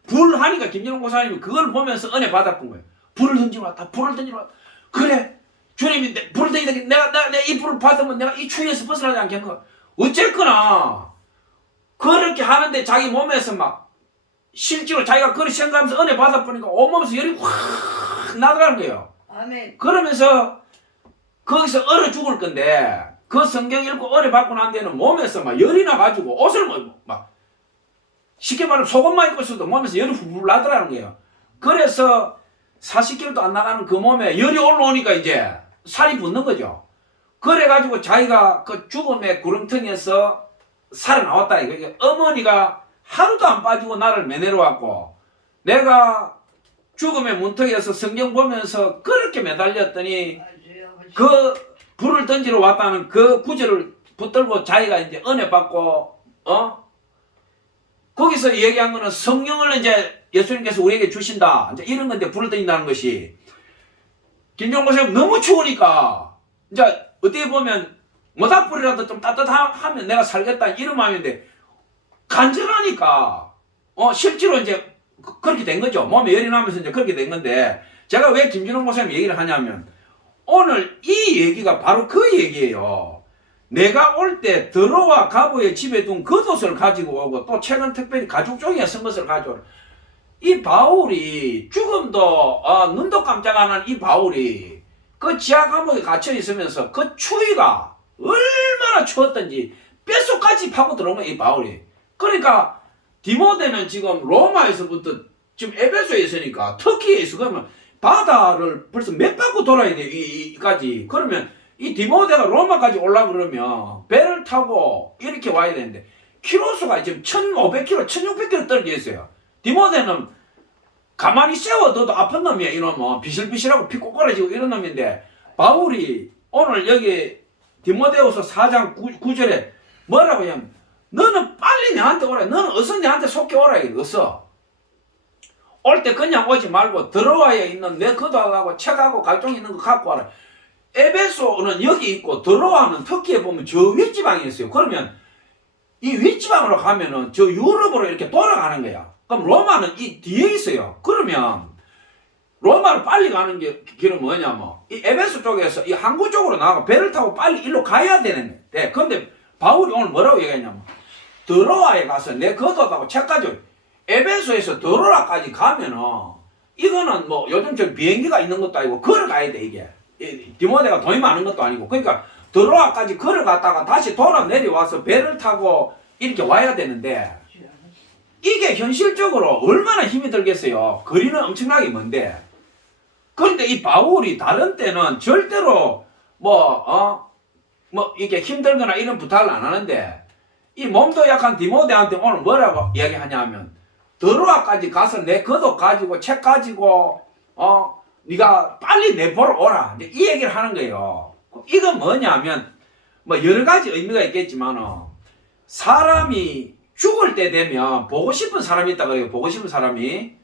불 하니까 김진호 목사님이 그걸 보면서 은혜 받았던 거예요. 불을 던지러 왔다. 불을 던지러 왔다. 그래 주님이 불을 던지다 내가 이 불을 받으면 내가 이 추위에서 벗어나지 않겠는가. 어쨌거나 그렇게 하는데 자기 몸에서 막 실제로 자기가 그렇게 생각하면서 은혜 받아보니까 온몸에서 열이 확 나더라는 거예요. 아멘. 그러면서 거기서 얼어 죽을 건데 그 성경 읽고 은혜 받고 난 데는 몸에서 막 열이 나가지고 옷을 막 쉽게 말하면 속옷만 입고 있어도 몸에서 열이 훌훌 나더라는 거예요. 그래서 40kg도 안 나가는 그 몸에 열이 올라오니까 이제 살이 붙는 거죠. 그래가지고 자기가 그 죽음의 구렁텅이에서 살아나왔다. 이거 어머니가 하루도 안 빠지고 나를 매내러 왔고 내가 죽음의 문턱에서 성경 보면서 그렇게 매달렸더니 그 불을 던지러 왔다는 그 구절을 붙들고 자기가 이제 은혜 받고 거기서 얘기한 거는 성령을 이제 예수님께서 우리에게 주신다. 이제 이런 건데 불을 던진다는 것이 김종국 선생님 너무 추우니까 이제 어떻게 보면 모닥불이라도 좀 따뜻하면 내가 살겠다 이런 마음인데 간절하니까 실제로 이제 그렇게 된 거죠. 몸에 열이 나면서 이제 그렇게 된 건데 제가 왜 김준호 목사님 얘기를 하냐면 오늘 이 얘기가 바로 그 얘기예요. 내가 올 때 더러와 가부의 집에 둔 겉옷을 가지고 오고 또 최근 특별히 가죽 종이에 쓴 것을 가져오라. 이 바울이 죽음도 눈도 깜짝 안 하는 이 바울이 그 지하 감옥에 갇혀 있으면서 그 추위가 얼마나 추웠던지 뼛속까지 파고 들어온 거야 이 바울이. 그러니까 디모데는 지금 로마에서부터 지금 에베소에 있으니까 터키에 있어. 그러면 바다를 벌써 몇 바퀴 돌아야 돼 이까지. 그러면 이 디모데가 로마까지 올라 그러면 배를 타고 이렇게 와야 되는데 키로수가 지금 1500km 1600km 떨어져 있어요. 디모데는 가만히 세워둬도 아픈 놈이야. 이놈은 비실비실하고 피 꼬꾸라지고 이런 놈인데 바울이 오늘 여기 디모데후서 4장 9절에 뭐라고 하냐면 너는 빨리 내한테 오라. 너는 어서 내한테 속해 오라. 어서 올 때 그냥 오지 말고 들어와야 있는 내 겉하고 책하고 갈종 있는 거 갖고 와라. 에베소는 여기 있고 들어와는 터키에 보면 저 윗지방에 있어요. 그러면 이 윗지방으로 가면은 저 유럽으로 이렇게 돌아가는 거야. 그럼 로마는 이 뒤에 있어요. 그러면 로마로 빨리 가는 길은 뭐냐면 이 에베소 쪽에서 이 항구 쪽으로 나가고 배를 타고 빨리 일로 가야 되는데 근데 바울이 오늘 뭐라고 얘기했냐면 드로아에 가서 내 겉옷하고 책까지 에베소에서 드로아까지 가면은 이거는 뭐 요즘처럼 비행기가 있는 것도 아니고 걸어가야 돼 이게. 디모데가 돈이 많은 것도 아니고 그러니까 드로아까지 걸어갔다가 다시 돌아 내려와서 배를 타고 이렇게 와야 되는데 이게 현실적으로 얼마나 힘이 들겠어요. 거리는 엄청나게 먼데. 그런데 이 바울이 다른 때는 절대로 뭐 이렇게 힘들거나 이런 부탁을 안 하는데 이 몸도 약한 디모데한테 오늘 뭐라고 이야기하냐면 드로아까지 가서 내 겉옷 가지고 책 가지고 네가 빨리 내 보러 오라. 이 얘기를 하는 거예요. 이건 뭐냐면 뭐 여러 가지 의미가 있겠지만 사람이 죽을 때 되면 보고 싶은 사람이 있다 그래요. 보고 싶은 사람이.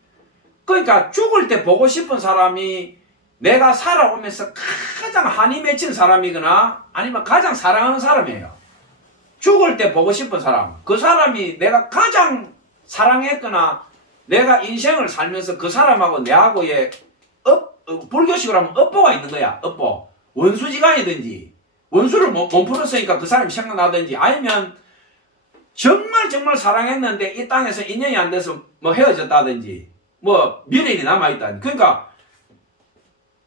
그러니까 죽을 때 보고 싶은 사람이 내가 살아오면서 가장 한이 맺힌 사람이거나 아니면 가장 사랑하는 사람이에요. 죽을 때 보고 싶은 사람. 그 사람이 내가 가장 사랑했거나 내가 인생을 살면서 그 사람하고 내하고의 불교식으로 하면 업보가 있는 거야. 업보. 원수지간이든지 원수를 못 풀었으니까 그 사람이 생각나든지 아니면 정말 정말 사랑했는데 이 땅에서 인연이 안 돼서 뭐 헤어졌다든지 뭐 미련이 남아있다든지. 그러니까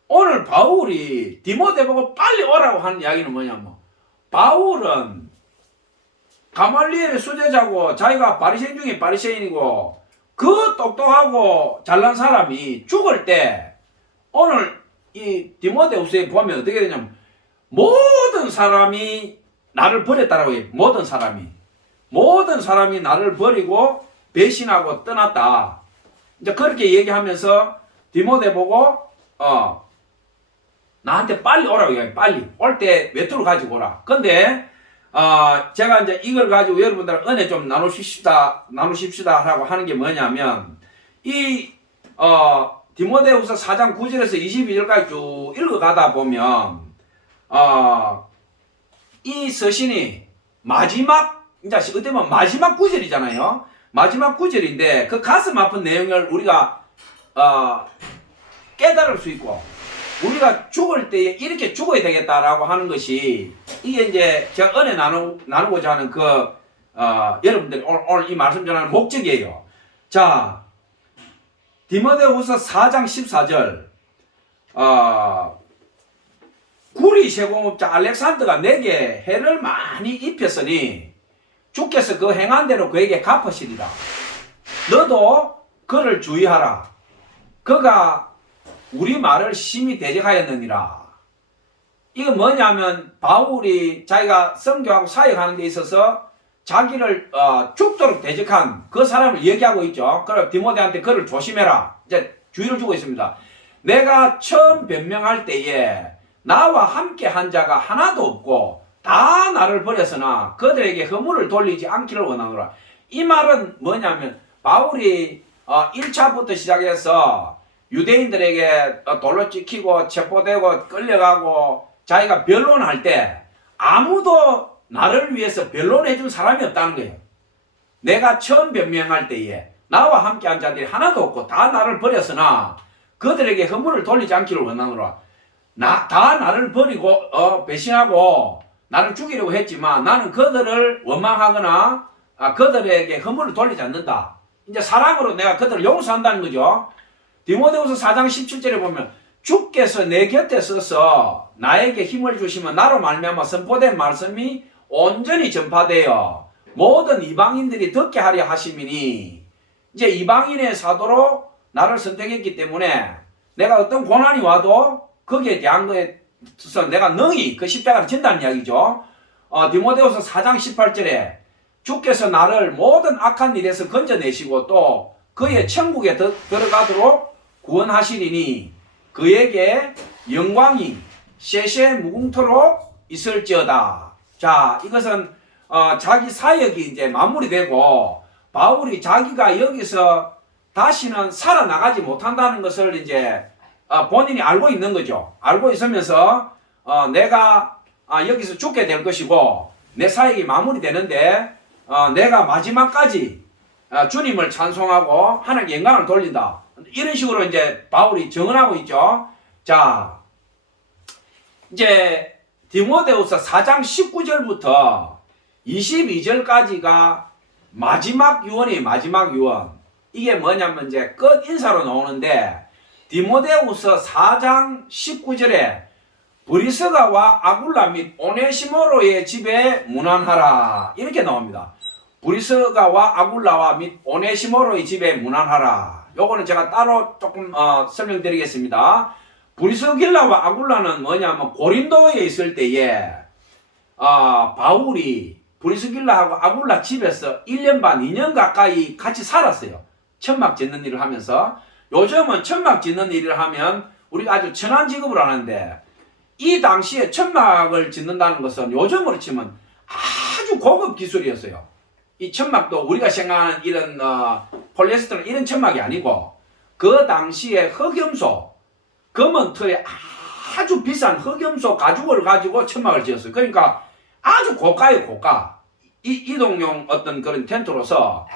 오늘 바울이 디모데 보고 빨리 오라고 하는 이야기는 뭐냐면, 바울은 가말리엘의 수제자고 자기가 바리새인 중에 바리새인이고 그 똑똑하고 잘난 사람이 죽을 때 오늘 이 디모데후서에 보면 어떻게 되냐면, 모든 사람이 나를 버렸다라고 해요. 모든 사람이 나를 버리고 배신하고 떠났다. 이제 그렇게 얘기하면서 디모데 보고 나한테 빨리 오라고 얘기해요. 빨리 올 때 외투를 가지고 오라. 근데 제가 이제 이걸 가지고 여러분들 은혜 좀 나누십시다 라고 하는 게 뭐냐면, 이 디모데후서 4장 9절에서 22절까지 쭉 읽어가다 보면 이 서신이 마지막, 이제 어떻게 보면 마지막 구절이잖아요. 마지막 구절인데 그 가슴 아픈 내용을 우리가 깨달을 수 있고, 우리가 죽을 때에 이렇게 죽어야 되겠다라고 하는 것이, 이게 이제 제가 은혜 나누고자 하는 여러분들이 오늘 이 말씀 전하는 목적이에요. 자, 디모데후서 4장 14절, 구리 세공업자 알렉산더가 내게 해를 많이 입혔으니 주께서 그 행한 대로 그에게 갚으시리라. 너도 그를 주의하라. 그가 우리 말을 심히 대적하였느니라. 이거 뭐냐면, 바울이 자기가 선교하고 사역하는 데 있어서 자기를 죽도록 대적한 그 사람을 얘기하고 있죠. 그래 디모데한테 그를 조심해라. 이제 주의를 주고 있습니다. 내가 처음 변명할 때에 나와 함께 한 자가 하나도 없고 다 나를 버렸으나 그들에게 허물을 돌리지 않기를 원하노라. 이 말은 뭐냐면, 바울이 1차부터 시작해서 유대인들에게 돌로 찍히고 체포되고 끌려가고 자기가 변론할 때 아무도 나를 위해서 변론해 준 사람이 없다는 거예요. 내가 처음 변명할 때에 나와 함께한 자들이 하나도 없고 다 나를 버렸으나 그들에게 허물을 돌리지 않기를 원하노라. 다 나를 버리고 배신하고 나를 죽이려고 했지만 나는 그들을 원망하거나 그들에게 허물을 돌리지 않는다. 이제 사랑으로 내가 그들을 용서한다는 거죠. 디모데후서 4장 17절에 보면, 주께서 내 곁에 서서 나에게 힘을 주시면 나로 말미암아 선포된 말씀이 온전히 전파되어 모든 이방인들이 듣게 하려 하심이니, 이제 이방인의 사도로 나를 선택했기 때문에 내가 어떤 고난이 와도 거기에 대한 거에 있어서 내가 능히 그 십자가를 진다는 이야기죠. 디모데후서 4장 18절에 주께서 나를 모든 악한 일에서 건져내시고 또 그의 천국에 들어가도록 구원하시리니 그에게 영광이 세세 무궁토록 있을지어다. 자, 이것은 자기 사역이 이제 마무리되고 바울이 자기가 여기서 다시는 살아나가지 못한다는 것을 이제 본인이 알고 있는 거죠. 알고 있으면서 내가 여기서 죽게 될 것이고 내 사역이 마무리되는데 내가 마지막까지 주님을 찬송하고 하나님께 영광을 돌린다. 이런 식으로 이제 바울이 정언하고 있죠. 자, 이제 디모데후서 4장 19절부터 22절까지가 마지막 유언이에요. 마지막 유언. 이게 뭐냐면 이제 끝 인사로 나오는데, 디모데후서 4장 19절에 브리스가와 아굴라 및 오네시모로의 집에 문안하라 이렇게 나옵니다. 브리스가와 아굴라와 및 오네시모로의 집에 문안하라. 요거는 제가 따로 조금 설명드리겠습니다. 브리스길라와 아굴라는 뭐냐면 고린도에 있을 때에 바울이 브리스길라하고 아굴라 집에서 1년 반, 2년 가까이 같이 살았어요. 천막 짓는 일을 하면서. 요즘은 천막 짓는 일을 하면 우리가 아주 천한 지급을 하는데, 이 당시에 천막을 짓는다는 것은 요즘으로 치면 아주 고급 기술이었어요. 이 천막도 우리가 생각하는 이런 폴리에스테르 이런 천막이 아니고, 그 당시에 흑염소, 검은 틀에 아주 비싼 흑염소 가죽을 가지고 천막을 지었어요. 그러니까 아주 고가예요, 고가. 이동용 어떤 그런 텐트로서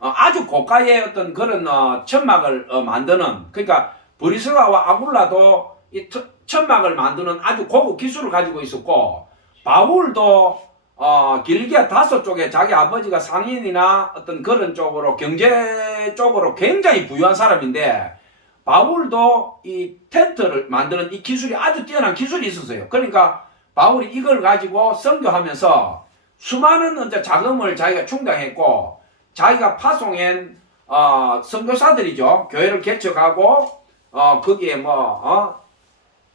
아주 고가의 어떤 그런 천막을 만드는, 그러니까 브리스가와 아굴라도 이 천막을 만드는 아주 고급 기술을 가지고 있었고, 바울도 길게 5쪽에 자기 아버지가 상인이나 어떤 그런 쪽으로 경제 쪽으로 굉장히 부유한 사람인데 바울도 이 텐트를 만드는 이 기술이 아주 뛰어난 기술이 있었어요. 그러니까 바울이 이걸 가지고 선교하면서 수많은 이제 자금을 자기가 충당했고 자기가 파송한 선교사들이죠. 교회를 개척하고 거기에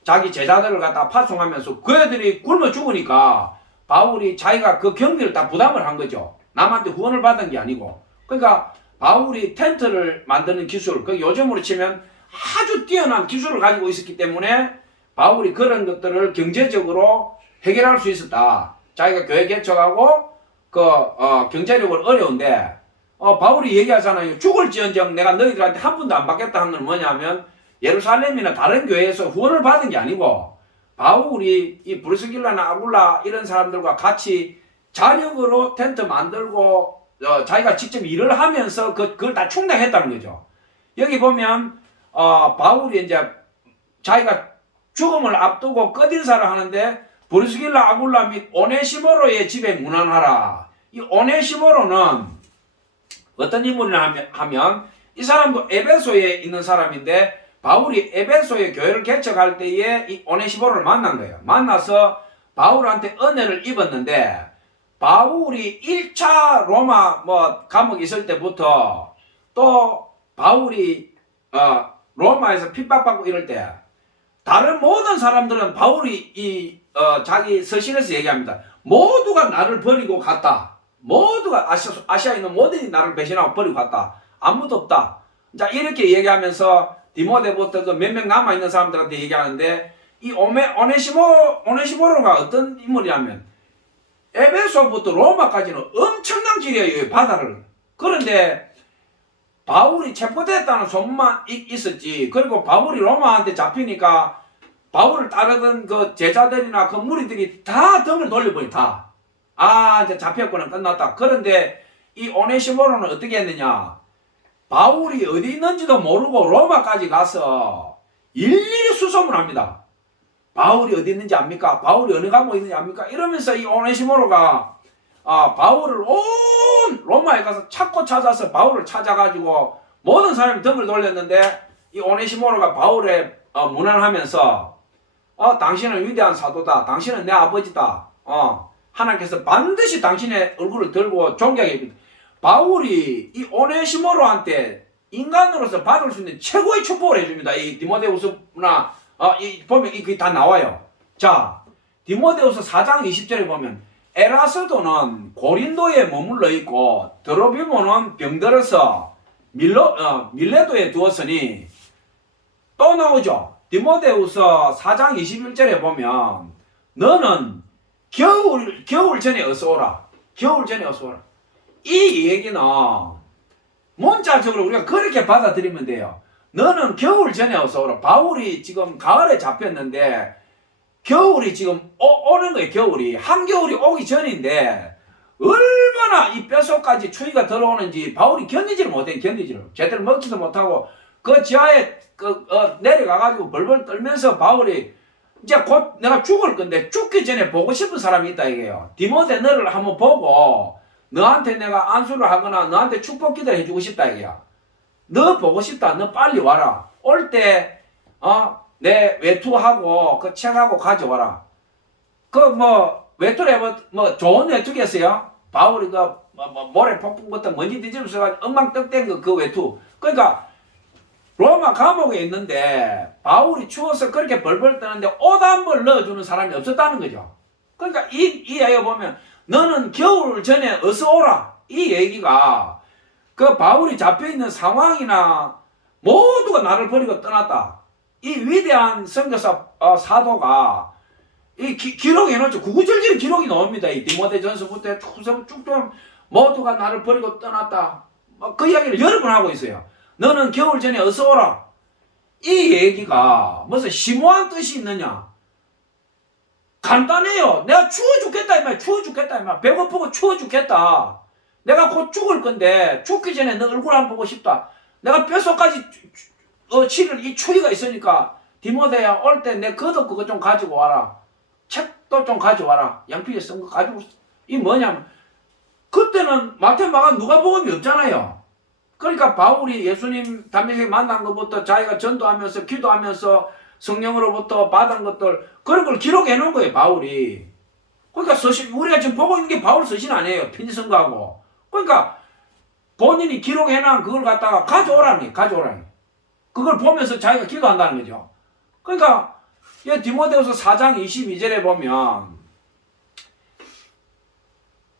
자기 제자들을 갖다 파송하면서 그 애들이 굶어 죽으니까 바울이 자기가 그 경비를 다 부담을 한 거죠. 남한테 후원을 받은 게 아니고. 그러니까 바울이 텐트를 만드는 기술, 그 요즘으로 치면 아주 뛰어난 기술을 가지고 있었기 때문에 바울이 그런 것들을 경제적으로 해결할 수 있었다. 자기가 교회 개척하고 경제력은 어려운데 바울이 얘기하잖아요. 죽을지언정 내가 너희들한테 한 푼도 안 받겠다 한 건 뭐냐면 예루살렘이나 다른 교회에서 후원을 받은 게 아니고 바울이 이 브리스길라나 아굴라 이런 사람들과 같이 자력으로 텐트 만들고 자기가 직접 일을 하면서 그걸 다 충당했다는 거죠. 여기 보면 바울이 이제 자기가 죽음을 앞두고 끝인사를 하는데 브리스길라 아굴라 및 오네시모로의 집에 문안하라. 이 오네시모로는 어떤 인물이냐 하면 이 사람도 에베소에 있는 사람인데 바울이 에베소에 교회를 개척할 때에 이 오네시모로를 만난 거예요. 만나서 바울한테 은혜를 입었는데 바울이 1차 로마 감옥에 있을 때부터 또 바울이 로마에서 핍박받고 이럴 때 다른 모든 사람들은 바울이 자기 서신에서 얘기합니다. 모두가 나를 버리고 갔다. 모두가 아시아에 있는 모든이 나를 배신하고 버리고 갔다. 아무도 없다. 자, 이렇게 얘기하면서 디모데부터 그 몇 명 남아있는 사람들한테 얘기하는데 이 오네시모로가 어떤 인물이냐면 에베소부터 로마까지는 엄청난 길이에요. 바다를. 그런데 바울이 체포됐다는 소문만 있었지. 그리고 바울이 로마한테 잡히니까 바울을 따르던 그 제자들이나 그 무리들이 다 등을 돌려버려. 다. 이제 잡혔구나. 끝났다. 그런데 이 오네시모로는 어떻게 했느냐. 바울이 어디 있는지도 모르고 로마까지 가서 일일이 수소문합니다. 바울이 어디 있는지 압니까? 바울이 어느 감옥에 있는지 압니까? 이러면서 이 오네시모로가 바울을 온 로마에 가서 찾고 찾아서 바울을 찾아가지고 모든 사람이 등을 돌렸는데 이 오네시모로가 바울에 문안하면서 당신은 위대한 사도다. 당신은 내 아버지다. 하나님께서 반드시 당신의 얼굴을 들고 존경해. 바울이 이 오네시모로한테 인간으로서 받을 수 있는 최고의 축복을 해줍니다. 이 디모데후서나 보면 이게 다 나와요. 자, 디모데후서 4장 20절에 보면 에라스도는 고린도에 머물러 있고 드로비모는 병들어서 밀레도에 두었으니 또 나오죠. 디모데후서 4장 21절에 보면 너는 겨울 전에 어서 오라. 겨울 전에 어서 오라. 이 얘기는 문자적으로 우리가 그렇게 받아들이면 돼요. 너는 겨울 전에 어서 오라. 바울이 지금 가을에 잡혔는데 겨울이 지금 오는 거예요. 겨울이. 한겨울이 오기 전인데 얼마나 이 뼛속까지 추위가 들어오는지 바울이 견디지를 못해. 제대로 먹지도 못하고 그 지하에 내려가가지고 벌벌 떨면서 바울이 이제 곧 내가 죽을 건데 죽기 전에 보고 싶은 사람이 있다 이게요. 디모데 너를 한번 보고 너한테 내가 안수를 하거나 너한테 축복 기도를 해주고 싶다 이게야. 너 보고 싶다. 너 빨리 와라. 올 때 내 외투하고 그 책하고 가져와라. 외투래 좋은 외투겠어요? 바울이 모래 폭풍부터 먼지 뒤집어서 엉망떡댄 그 외투. 그러니까 로마 감옥에 있는데 바울이 추워서 그렇게 벌벌 떠는데 옷 한 벌 넣어주는 사람이 없었다는 거죠. 그러니까 이 얘기 보면 너는 겨울 전에 어서 오라. 이 얘기가 그 바울이 잡혀있는 상황이나 모두가 나를 버리고 떠났다. 이 위대한 선교사 사도가 이 기록해 놓죠. 구구절절 기록이 나옵니다. 이 디모데전서부터 쭉 모두가 나를 버리고 떠났다. 그 이야기를 여러 번 하고 있어요. 너는 겨울 전에 어서 오라. 이 얘기가 무슨 심오한 뜻이 있느냐? 간단해요. 내가 추워 죽겠다 이 말. 추워 죽겠다 이 말. 배고프고 추워 죽겠다. 내가 곧 죽을 건데 죽기 전에 너 얼굴 안 보고 싶다. 내가 뼛속까지 치를 이 추위가 있으니까 디모데야 올 때 내 겉옷 그거 좀 가지고 와라. 책도 좀 가져와라. 양피에 쓴 거 가지고 이 뭐냐면 그때는 마태마가 누가복음이 없잖아요. 그러니까 바울이 예수님 담에색 만난 것부터 자기가 전도하면서 기도하면서 성령으로부터 받은 것들 그런 걸 기록해 놓은 거예요, 바울이. 그러니까 서신 우리가 지금 보고 있는 게 바울 서신 아니에요. 편지 선거하고. 그러니까 본인이 기록해 놓은 그걸 갖다가 가져오라는 거예요. 가져오라는 거예요. 그걸 보면서 자기가 기도한다는 거죠. 그러니까 디모데후서 4장 22절에 보면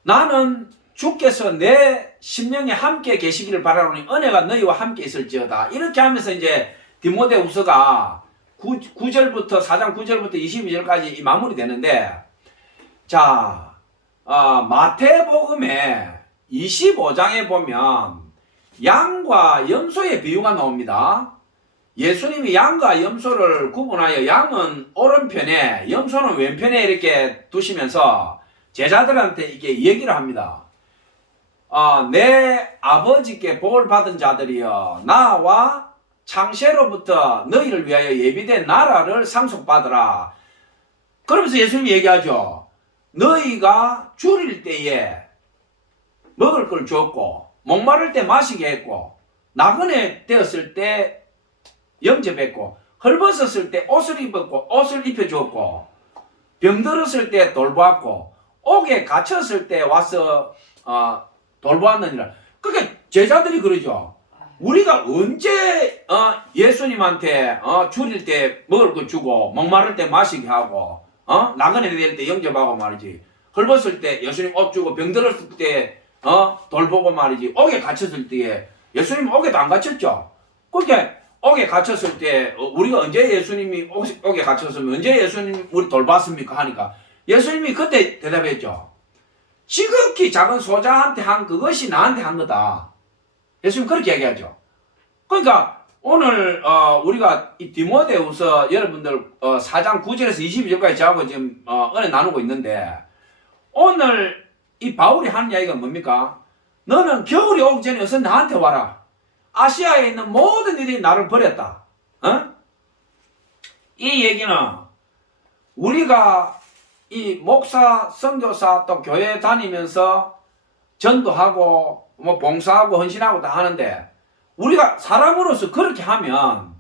나는 주께서 내 심령에 함께 계시기를 바라노니 은혜가 너희와 함께 있을지어다. 이렇게 하면서 이제 디모데후서가 9절부터 4장 9절부터 22절까지 마무리되는데, 자, 마태복음에 25장에 보면 양과 염소의 비유가 나옵니다. 예수님이 양과 염소를 구분하여 양은 오른편에 염소는 왼편에 이렇게 두시면서 제자들한테 이게 얘기를 합니다. 내 아버지께 복을 받은 자들이여 나와 창세로부터 너희를 위하여 예비된 나라를 상속받으라. 그러면서 예수님이 얘기하죠. 너희가 줄일 때에 먹을 걸 줬고 목마를 때 마시게 했고 나그네 되었을 때 영접했고 헐벗었을 때 옷을 입었고 옷을 입혀줬고 병들었을 때 돌보았고 옥에 갇혔을 때 와서 돌보았느니라. 그러니까 제자들이 그러죠. 우리가 언제 예수님한테 줄일 때 먹을 거 주고 목마를 때 마시게 하고 나그네 될 때 영접하고 말이지. 헐벗을 때 예수님 옷 주고 병들었을 때 돌보고 말이지. 옥에 갇혔을 때 예수님 옥에도 안 갇혔죠. 그러니까 옥에 갇혔을 때 우리가 언제 예수님이 옥에 갇혔으면 언제 예수님 우리 돌봤습니까 하니까 예수님이 그때 대답했죠. 지극히 작은 소자한테 한 그것이 나한테 한 거다. 예수님 그렇게 얘기하죠. 그러니까 오늘 우리가 이 디모데후서 여러분들 4장 9절에서 22절까지 저하고 지금 은혜 나누고 있는데 오늘 이 바울이 하는 이야기가 뭡니까? 너는 겨울이 오기 전에 어서 나한테 와라. 아시아에 있는 모든 일이 나를 버렸다. 이 얘기는 우리가 이 목사, 선교사 또 교회 다니면서 전도하고 뭐 봉사하고 헌신하고 다 하는데 우리가 사람으로서 그렇게 하면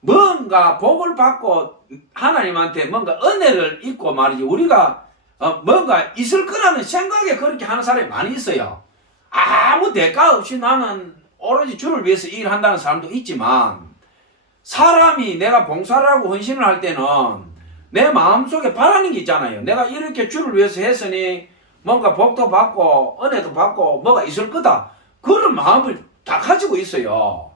뭔가 복을 받고 하나님한테 뭔가 은혜를 입고 말이지 우리가 뭔가 있을 거라는 생각에 그렇게 하는 사람이 많이 있어요. 아무 대가 없이 나는 오로지 주를 위해서 일한다는 사람도 있지만 사람이 내가 봉사를 하고 헌신을 할 때는 내 마음속에 바라는 게 있잖아요. 내가 이렇게 주를 위해서 했으니 뭔가 복도 받고 은혜도 받고 뭐가 있을 거다. 그런 마음을 다 가지고 있어요.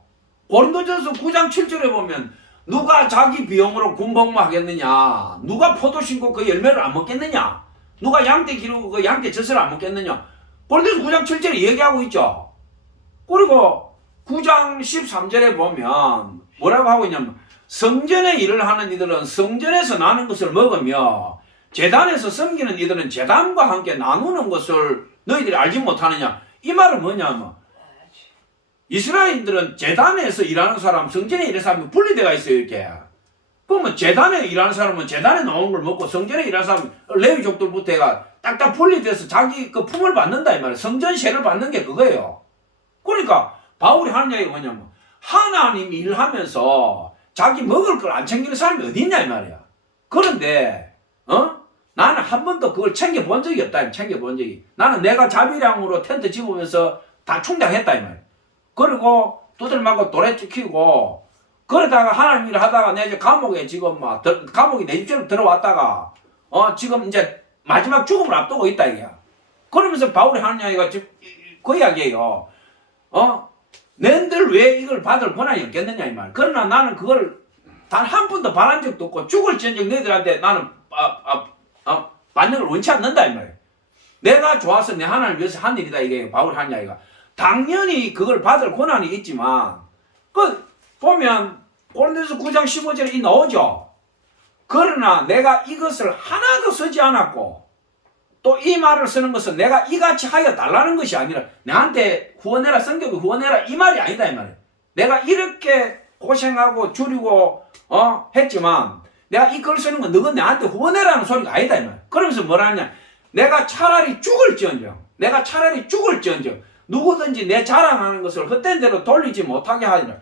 고린도전서 9장 7절에 보면 누가 자기 비용으로 군복무 하겠느냐? 누가 포도 심고 그 열매를 안 먹겠느냐? 누가 양떼 기르고 그 양떼 젖을 안 먹겠느냐? 고린도전서 9장 7절에 얘기하고 있죠. 그리고 9장 13절에 보면 뭐라고 하고 있냐면 성전의 일을 하는 이들은 성전에서 나는 것을 먹으며 제단에서 섬기는 이들은 제단과 함께 나누는 것을 너희들이 알지 못하느냐. 이 말은 뭐냐면 이스라엘인들은 제단에서 일하는 사람, 성전에 일하는 사람이 분리되어 있어요. 이렇게. 그러면 제단에 일하는 사람은 제단에 나오는 걸 먹고 성전에 일하는 사람은 레위족들부터 해가 딱딱 분리돼서 자기 그 품을 받는다 이 말이에요. 성전세를 받는 게 그거예요. 그러니까 바울이 하는 이야기가 뭐냐면 하나님이 일하면서 자기 먹을 걸 안 챙기는 사람이 어디 있냐 이 말이야. 그런데 나는 한 번도 그걸 챙겨본 적이 없다. 챙겨본 적이. 나는 내가 자비량으로 텐트 집으면서 다 충당했다 이 말이야. 그리고 두들 맞고 도래 찍히고 그러다가 하나님 일을 하다가 내 이제 감옥에 지금 막 감옥이 내 집처럼 들어왔다가 지금 이제 마지막 죽음을 앞두고 있다 이게. 그러면서 바울이 하는 이야기가 지금 그 이야기예요. 낸들 왜 이걸 받을 권한이 없겠느냐 이 말. 그러나 나는 그걸 단 한 번도 바란 적도 없고 죽을지언정 너희들한테 나는 받는 걸 원치 않는다 이 말. 내가 좋아서 내 하나님을 위해서 한 일이다 이게 바울이 하는 이야기가. 당연히 그걸 받을 권한이 있지만 보면 고린도전서 9장 15절에 이 나오죠. 그러나 내가 이것을 하나도 쓰지 않았고 또 이 말을 쓰는 것은 내가 이같이 하여 달라는 것이 아니라 내한테 후원해라 성경을 후원해라 이 말이 아니다 이 말이에요. 내가 이렇게 고생하고 줄이고 했지만 내가 이 글 쓰는 건 너가 내한테 후원해라는 소리가 아니다 이 말이에요. 그러면서 뭐라 하냐 내가 차라리 죽을지언정 누구든지 내 자랑하는 것을 헛된 대로 돌리지 못하게 하리라.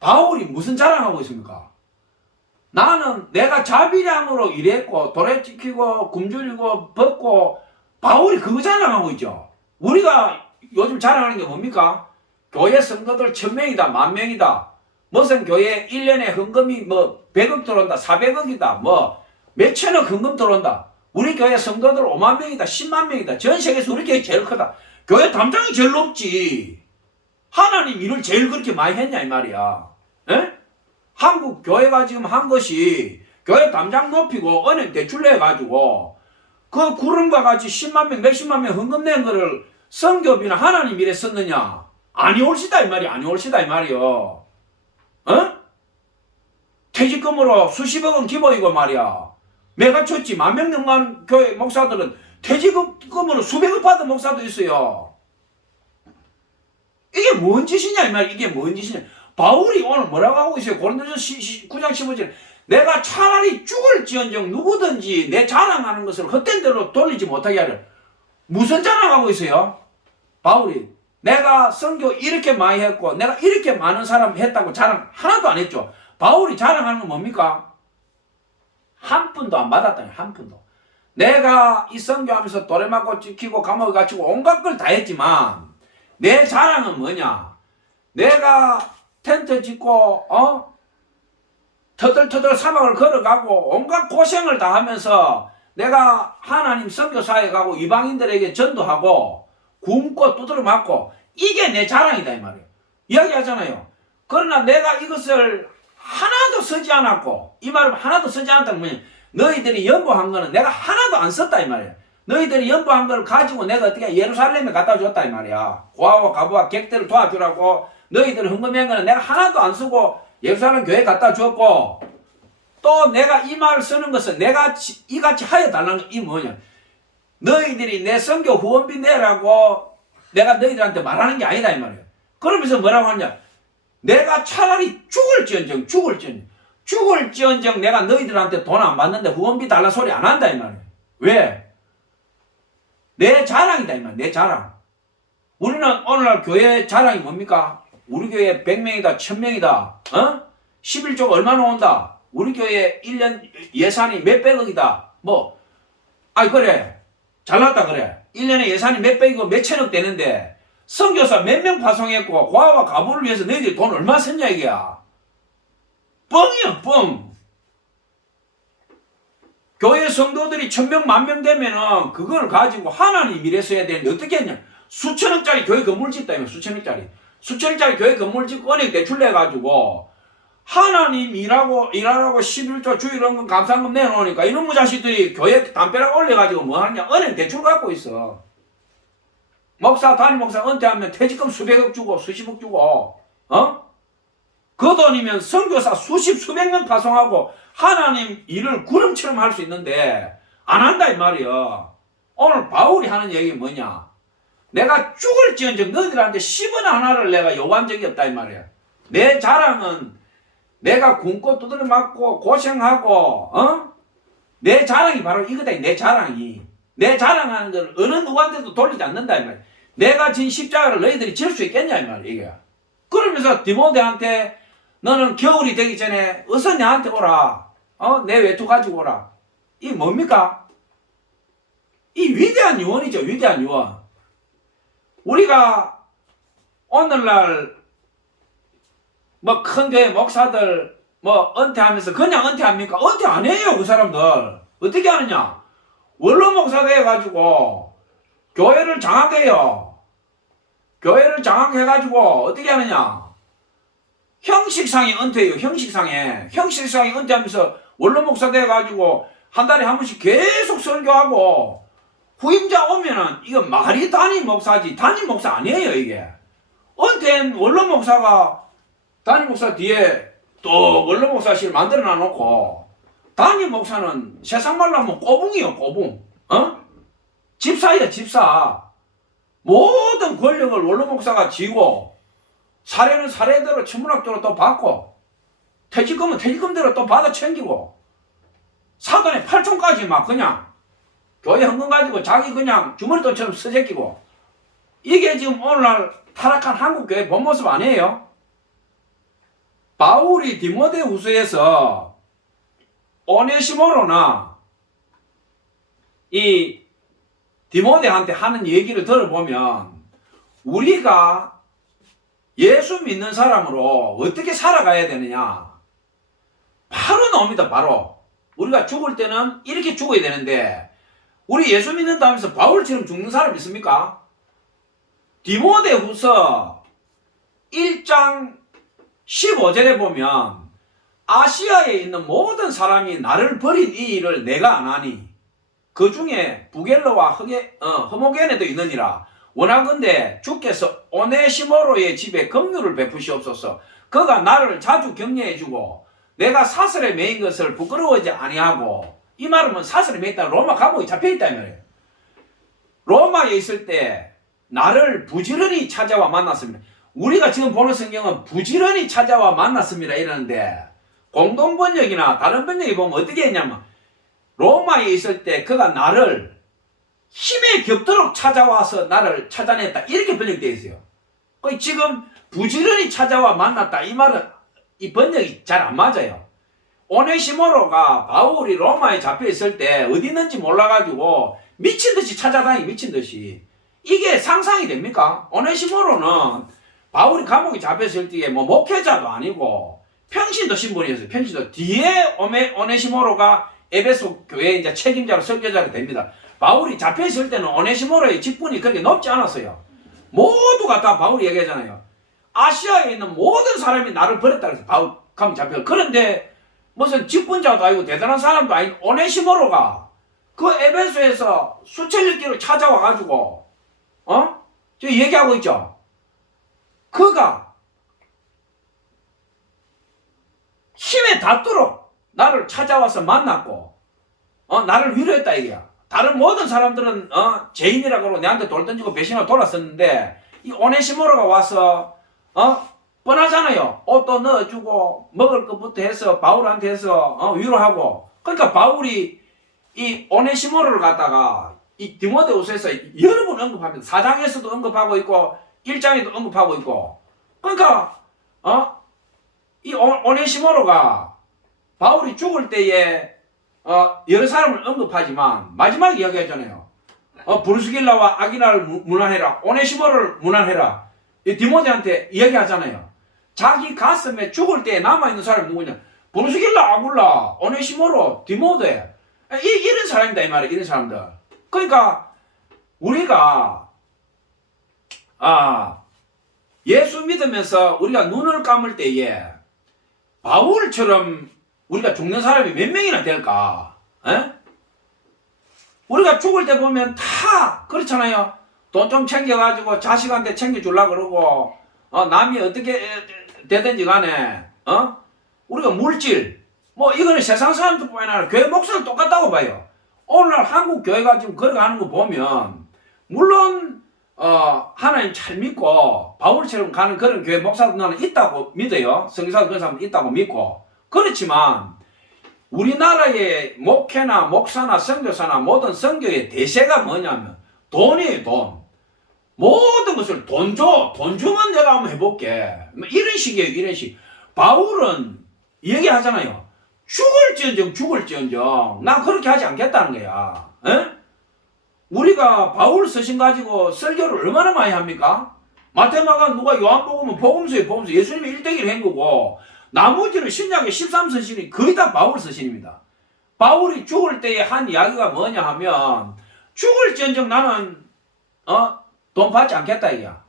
바울이 무슨 자랑하고 있습니까? 나는 내가 자비량으로 일했고 도래 지키고 굶주리고 벗고, 바울이 그거 자랑하고 있죠. 우리가 요즘 자랑하는 게 뭡니까? 교회 성도들 1000명이다 10,000명이다, 무슨 교회 1년에 헌금이 뭐 100억 들어온다 400억이다 뭐 몇천억 헌금 들어온다. 우리 교회 성도들 5만 명이다 10만 명이다, 전 세계에서 우리 교회 제일 크다. 교회 담장이 제일 높지. 하나님 일을 제일 그렇게 많이 했냐 이 말이야. 에? 한국 교회가 지금 한 것이 교회 담장 높이고 은행 대출 내가지고 그 구름과 같이 10만 명 몇십만 명 헌금 낸 거를 선교비나 하나님 일에 썼느냐? 아니 옳시다 이 말이야. 아니 옳시다 이 말이요. 어? 퇴직금으로 수십억은 기부이고 말이야. 내가 쳤지. 10,000명 넘는 교회 목사들은 퇴직금으로 수백억 받은 목사도 있어요. 이게 뭔 짓이냐 이 말이야. 이게 뭔 짓이냐. 바울이 오늘 뭐라고 하고 있어요? 고린도전서 9장 15절. 내가 차라리 죽을지언정 누구든지 내 자랑하는 것을 헛된 대로 돌리지 못하게 하려. 무슨 자랑하고 있어요? 바울이 내가 선교 이렇게 많이 했고 내가 이렇게 많은 사람 했다고 자랑 하나도 안 했죠. 바울이 자랑하는 건 뭡니까? 한 푼도 안 받았다니. 한 푼도. 내가 이 선교하면서 도래 맞고 찍히고 감옥에 갇히고 온갖 걸 다 했지만 내 자랑은 뭐냐? 내가 텐트 짓고 터덜터덜 사막을 걸어가고 온갖 고생을 다 하면서 내가 하나님 선교사에 가고 이방인들에게 전도하고 굶고 두드려 맞고 이게 내 자랑이다 이 말이에요. 이야기하잖아요. 그러나 내가 이것을 하나도 쓰지 않았고, 이 말을 하나도 쓰지 않았다는 뭐냐, 너희들이 연보한 거는 내가 하나도 안 썼다 이 말이에요. 너희들이 연보한 걸 가지고 내가 어떻게 예루살렘에 갖다 줬다 이 말이야. 고아와 가부와 객들을 도와주라고 너희들이 헌금한 거는 내가 하나도 안 쓰고 예루살렘 교회에 갖다 줬고, 또 내가 이 말을 쓰는 것은 내가 이같이 하여 달라는 건 이 뭐냐, 너희들이 내 선교 후원비 내라고 내가 너희들한테 말하는 게 아니다 이 말이에요. 그러면서 뭐라고 하냐, 내가 차라리 죽을지언정 내가 너희들한테 돈 안 받는데 후원비 달라 소리 안 한다 이 말이에요. 왜? 내 자랑이다 이 말이에요. 내 자랑. 우리는 오늘날 교회 자랑이 뭡니까? 우리 교회 100명이다 1000명이다 11조가 얼마 나온다, 우리 교회 1년 예산이 몇백억이다 뭐, 아이 그래 잘났다 그래. 1년에 예산이 몇백이고 몇천억 되는데 선교사 몇 명 파송했고 고아와 가부를 위해서 너희들이 돈 얼마 썼냐 이게야. 뻥이야 뻥. 교회 성도들이 1000명 10,000명 되면은 그걸 가지고 하나님 일에 써야 되는데 어떻게 했냐, 수천억짜리 교회 건물 짓다며. 수천억짜리 교회 건물 짓고 은행 대출 내가지고 하나님 일하라고 11조 주일원금 감사금 내놓으니까 이놈의 자식들이 교회 담벼락 올려가지고 뭐 하냐, 은행 대출 갖고 있어. 목사 담임 목사 은퇴하면 퇴직금 수백억 주고 수십억 주고 그 돈이면 선교사 수백 명 파송하고 하나님 일을 구름처럼 할 수 있는데 안 한다 이 말이야. 오늘 바울이 하는 얘기가 뭐냐, 내가 죽을지언정 너희들한테 10원 하나를 내가 요구한 적이 없다 이 말이야. 내 자랑은 내가 굶고 두드려 맞고 고생하고 내 자랑이 바로 이거다. 내 자랑이. 내 자랑하는 걸 어느 누구한테도 돌리지 않는다 이 말이야. 내가 진 십자가를 너희들이 질 수 있겠냐 이 말이야 이게. 그러면서 디모데한테 너는 겨울이 되기 전에 어서 내한테 오라. 내 외투 가지고 오라. 이 뭡니까? 이 위대한 유언이죠. 위대한 유언. 우리가 오늘날 뭐 큰 교회 목사들 뭐 은퇴하면서 그냥 은퇴합니까? 은퇴 안 해요. 그 사람들 어떻게 하느냐, 원로 목사 돼가지고 교회를 장악해요. 교회를 장악해가지고 어떻게 하느냐, 형식상에 은퇴해요. 형식상에 은퇴하면서 원로 목사 돼가지고 한 달에 한 번씩 계속 설교하고 후임자 오면은 이거 말이 담임 목사지 담임 목사 아니에요. 이게 은퇴한 원로 목사가 담임 목사 뒤에 또 원로 목사실 만들어 놔놓고, 담임 목사는 세상 말로 하면 꼬붕이요 꼬붕. 집사예요 집사. 모든 권력을 원로 목사가 쥐고, 사례는 사례대로 천문학대로 또 받고, 퇴직금은 퇴직금대로 또 받아 챙기고, 사돈의 8촌까지 막 그냥 교회 헌금 가지고 자기 그냥 주머니돈처럼 쓰재끼고 이게 지금 오늘날 타락한 한국교회 본 모습 아니에요? 바울이 디모데후서에서 오네시모로나 이 디모데한테 하는 얘기를 들어보면 우리가 예수 믿는 사람으로 어떻게 살아가야 되느냐 바로 나옵니다. 바로 우리가 죽을 때는 이렇게 죽어야 되는데 우리 예수 믿는다 하면서 바울처럼 죽는 사람 있습니까? 디모데후서 1장 15절에 보면 아시아에 있는 모든 사람이 나를 버린 이 일을 내가 안 하니 그 중에 부겔로와 허모겐에도 있느니라. 원하건대 주께서 오네시모로의 집에 긍휼을 베푸시옵소서. 그가 나를 자주 격려해주고 내가 사슬에 매인 것을 부끄러워하지 아니하고, 이 말은 사슬에 매있다 로마 감옥에 잡혀있다 이 말이에요. 로마에 있을 때 나를 부지런히 찾아와 만났습니다. 우리가 지금 보는 성경은 부지런히 찾아와 만났습니다 이러는데 공동 번역이나 다른 번역에 보면 어떻게 했냐면 로마에 있을 때 그가 나를 힘에 겹도록 찾아와서 나를 찾아냈다 이렇게 번역되어 있어요. 지금 부지런히 찾아와 만났다 이 말은 이 번역이 잘 안 맞아요. 오네시모로가 바울이 로마에 잡혀 있을 때 어디 있는지 몰라가지고 미친듯이 찾아다니 미친듯이. 이게 상상이 됩니까? 오네시모로는 바울이 감옥에 잡혔을 때에 뭐 목회자도 아니고 평신도 신분이었어요. 평신도. 뒤에 오네시모로가 에베소 교회 이제 책임자로 설교자로 됩니다. 바울이 잡혀있을 때는 오네시모로의 직분이 그렇게 높지 않았어요. 모두가 다 바울이 얘기하잖아요. 아시아에 있는 모든 사람이 나를 버렸다 그래서 바울 감옥 잡혀. 그런데 무슨 직분자도 아니고 대단한 사람도 아닌 오네시모로가 그 에베소에서 수천리 길을 찾아와가지고 저 얘기하고 있죠. 그가 힘에 닿도록 나를 찾아와서 만났고 나를 위로했다 이게야. 다른 모든 사람들은 죄인이라고 그러고 내한테 돌 던지고 배신하고 돌았었는데 이 오네시모로가 와서 뻔하잖아요. 옷도 넣어주고 먹을 것부터 해서 바울한테 해서 위로하고. 그러니까 바울이 이 오네시모로를 갖다가 이 디모데후서에서 여러 번 언급합니다. 4장에서도 언급하고 있고 1장에도 언급하고 있고. 그러니까 이 오네시모로가 바울이 죽을 때에 여러 사람을 언급하지만 마지막에 이야기하잖아요. 브루스길라와 아기라를 문안해라. 오네시모로를 문안해라. 이 디모데한테 이야기하잖아요. 자기 가슴에 죽을 때에 남아있는 사람이 누구냐? 브루스길라, 아굴라, 오네시모로, 디모데. 이런 사람이다 이 말이에요. 이런 사람들. 그러니까 우리가 예수 믿으면서 우리가 눈을 감을 때에 바울처럼 우리가 죽는 사람이 몇 명이나 될까? 우리가 죽을 때 보면 다 그렇잖아요. 돈 좀 챙겨가지고 자식한테 챙겨주려고 그러고 남이 어떻게 되든지 간에 우리가 물질 뭐 이거는 세상 사람들뿐만 아니라 교회 목사도 똑같다고 봐요. 오늘날 한국 교회가 지금 걸어가는 거 보면 물론 하나님 잘 믿고 바울처럼 가는 그런 교회 목사들은 있다고 믿어요. 성교사도 그런 사람도 있다고 믿고. 그렇지만 우리나라의 목회나 목사나 선교사나 모든 선교의 대세가 뭐냐면 돈이에요. 돈. 모든 것을 돈 줘. 돈 주면 내가 한번 해볼게. 뭐 이런 식이에요. 이런 식. 바울은 얘기하잖아요. 죽을지언정 난 그렇게 하지 않겠다는 거야. 우리가 바울 서신 가지고 설교를 얼마나 많이 합니까? 마태마가 누가 요한복음은 복음서에 예수님이 1대1 한 거고 나머지는 신약의 13서신이 거의 다 바울 서신입니다. 바울이 죽을 때에 한 이야기가 뭐냐 하면 죽을지언정 나는 돈 받지 않겠다 이거야.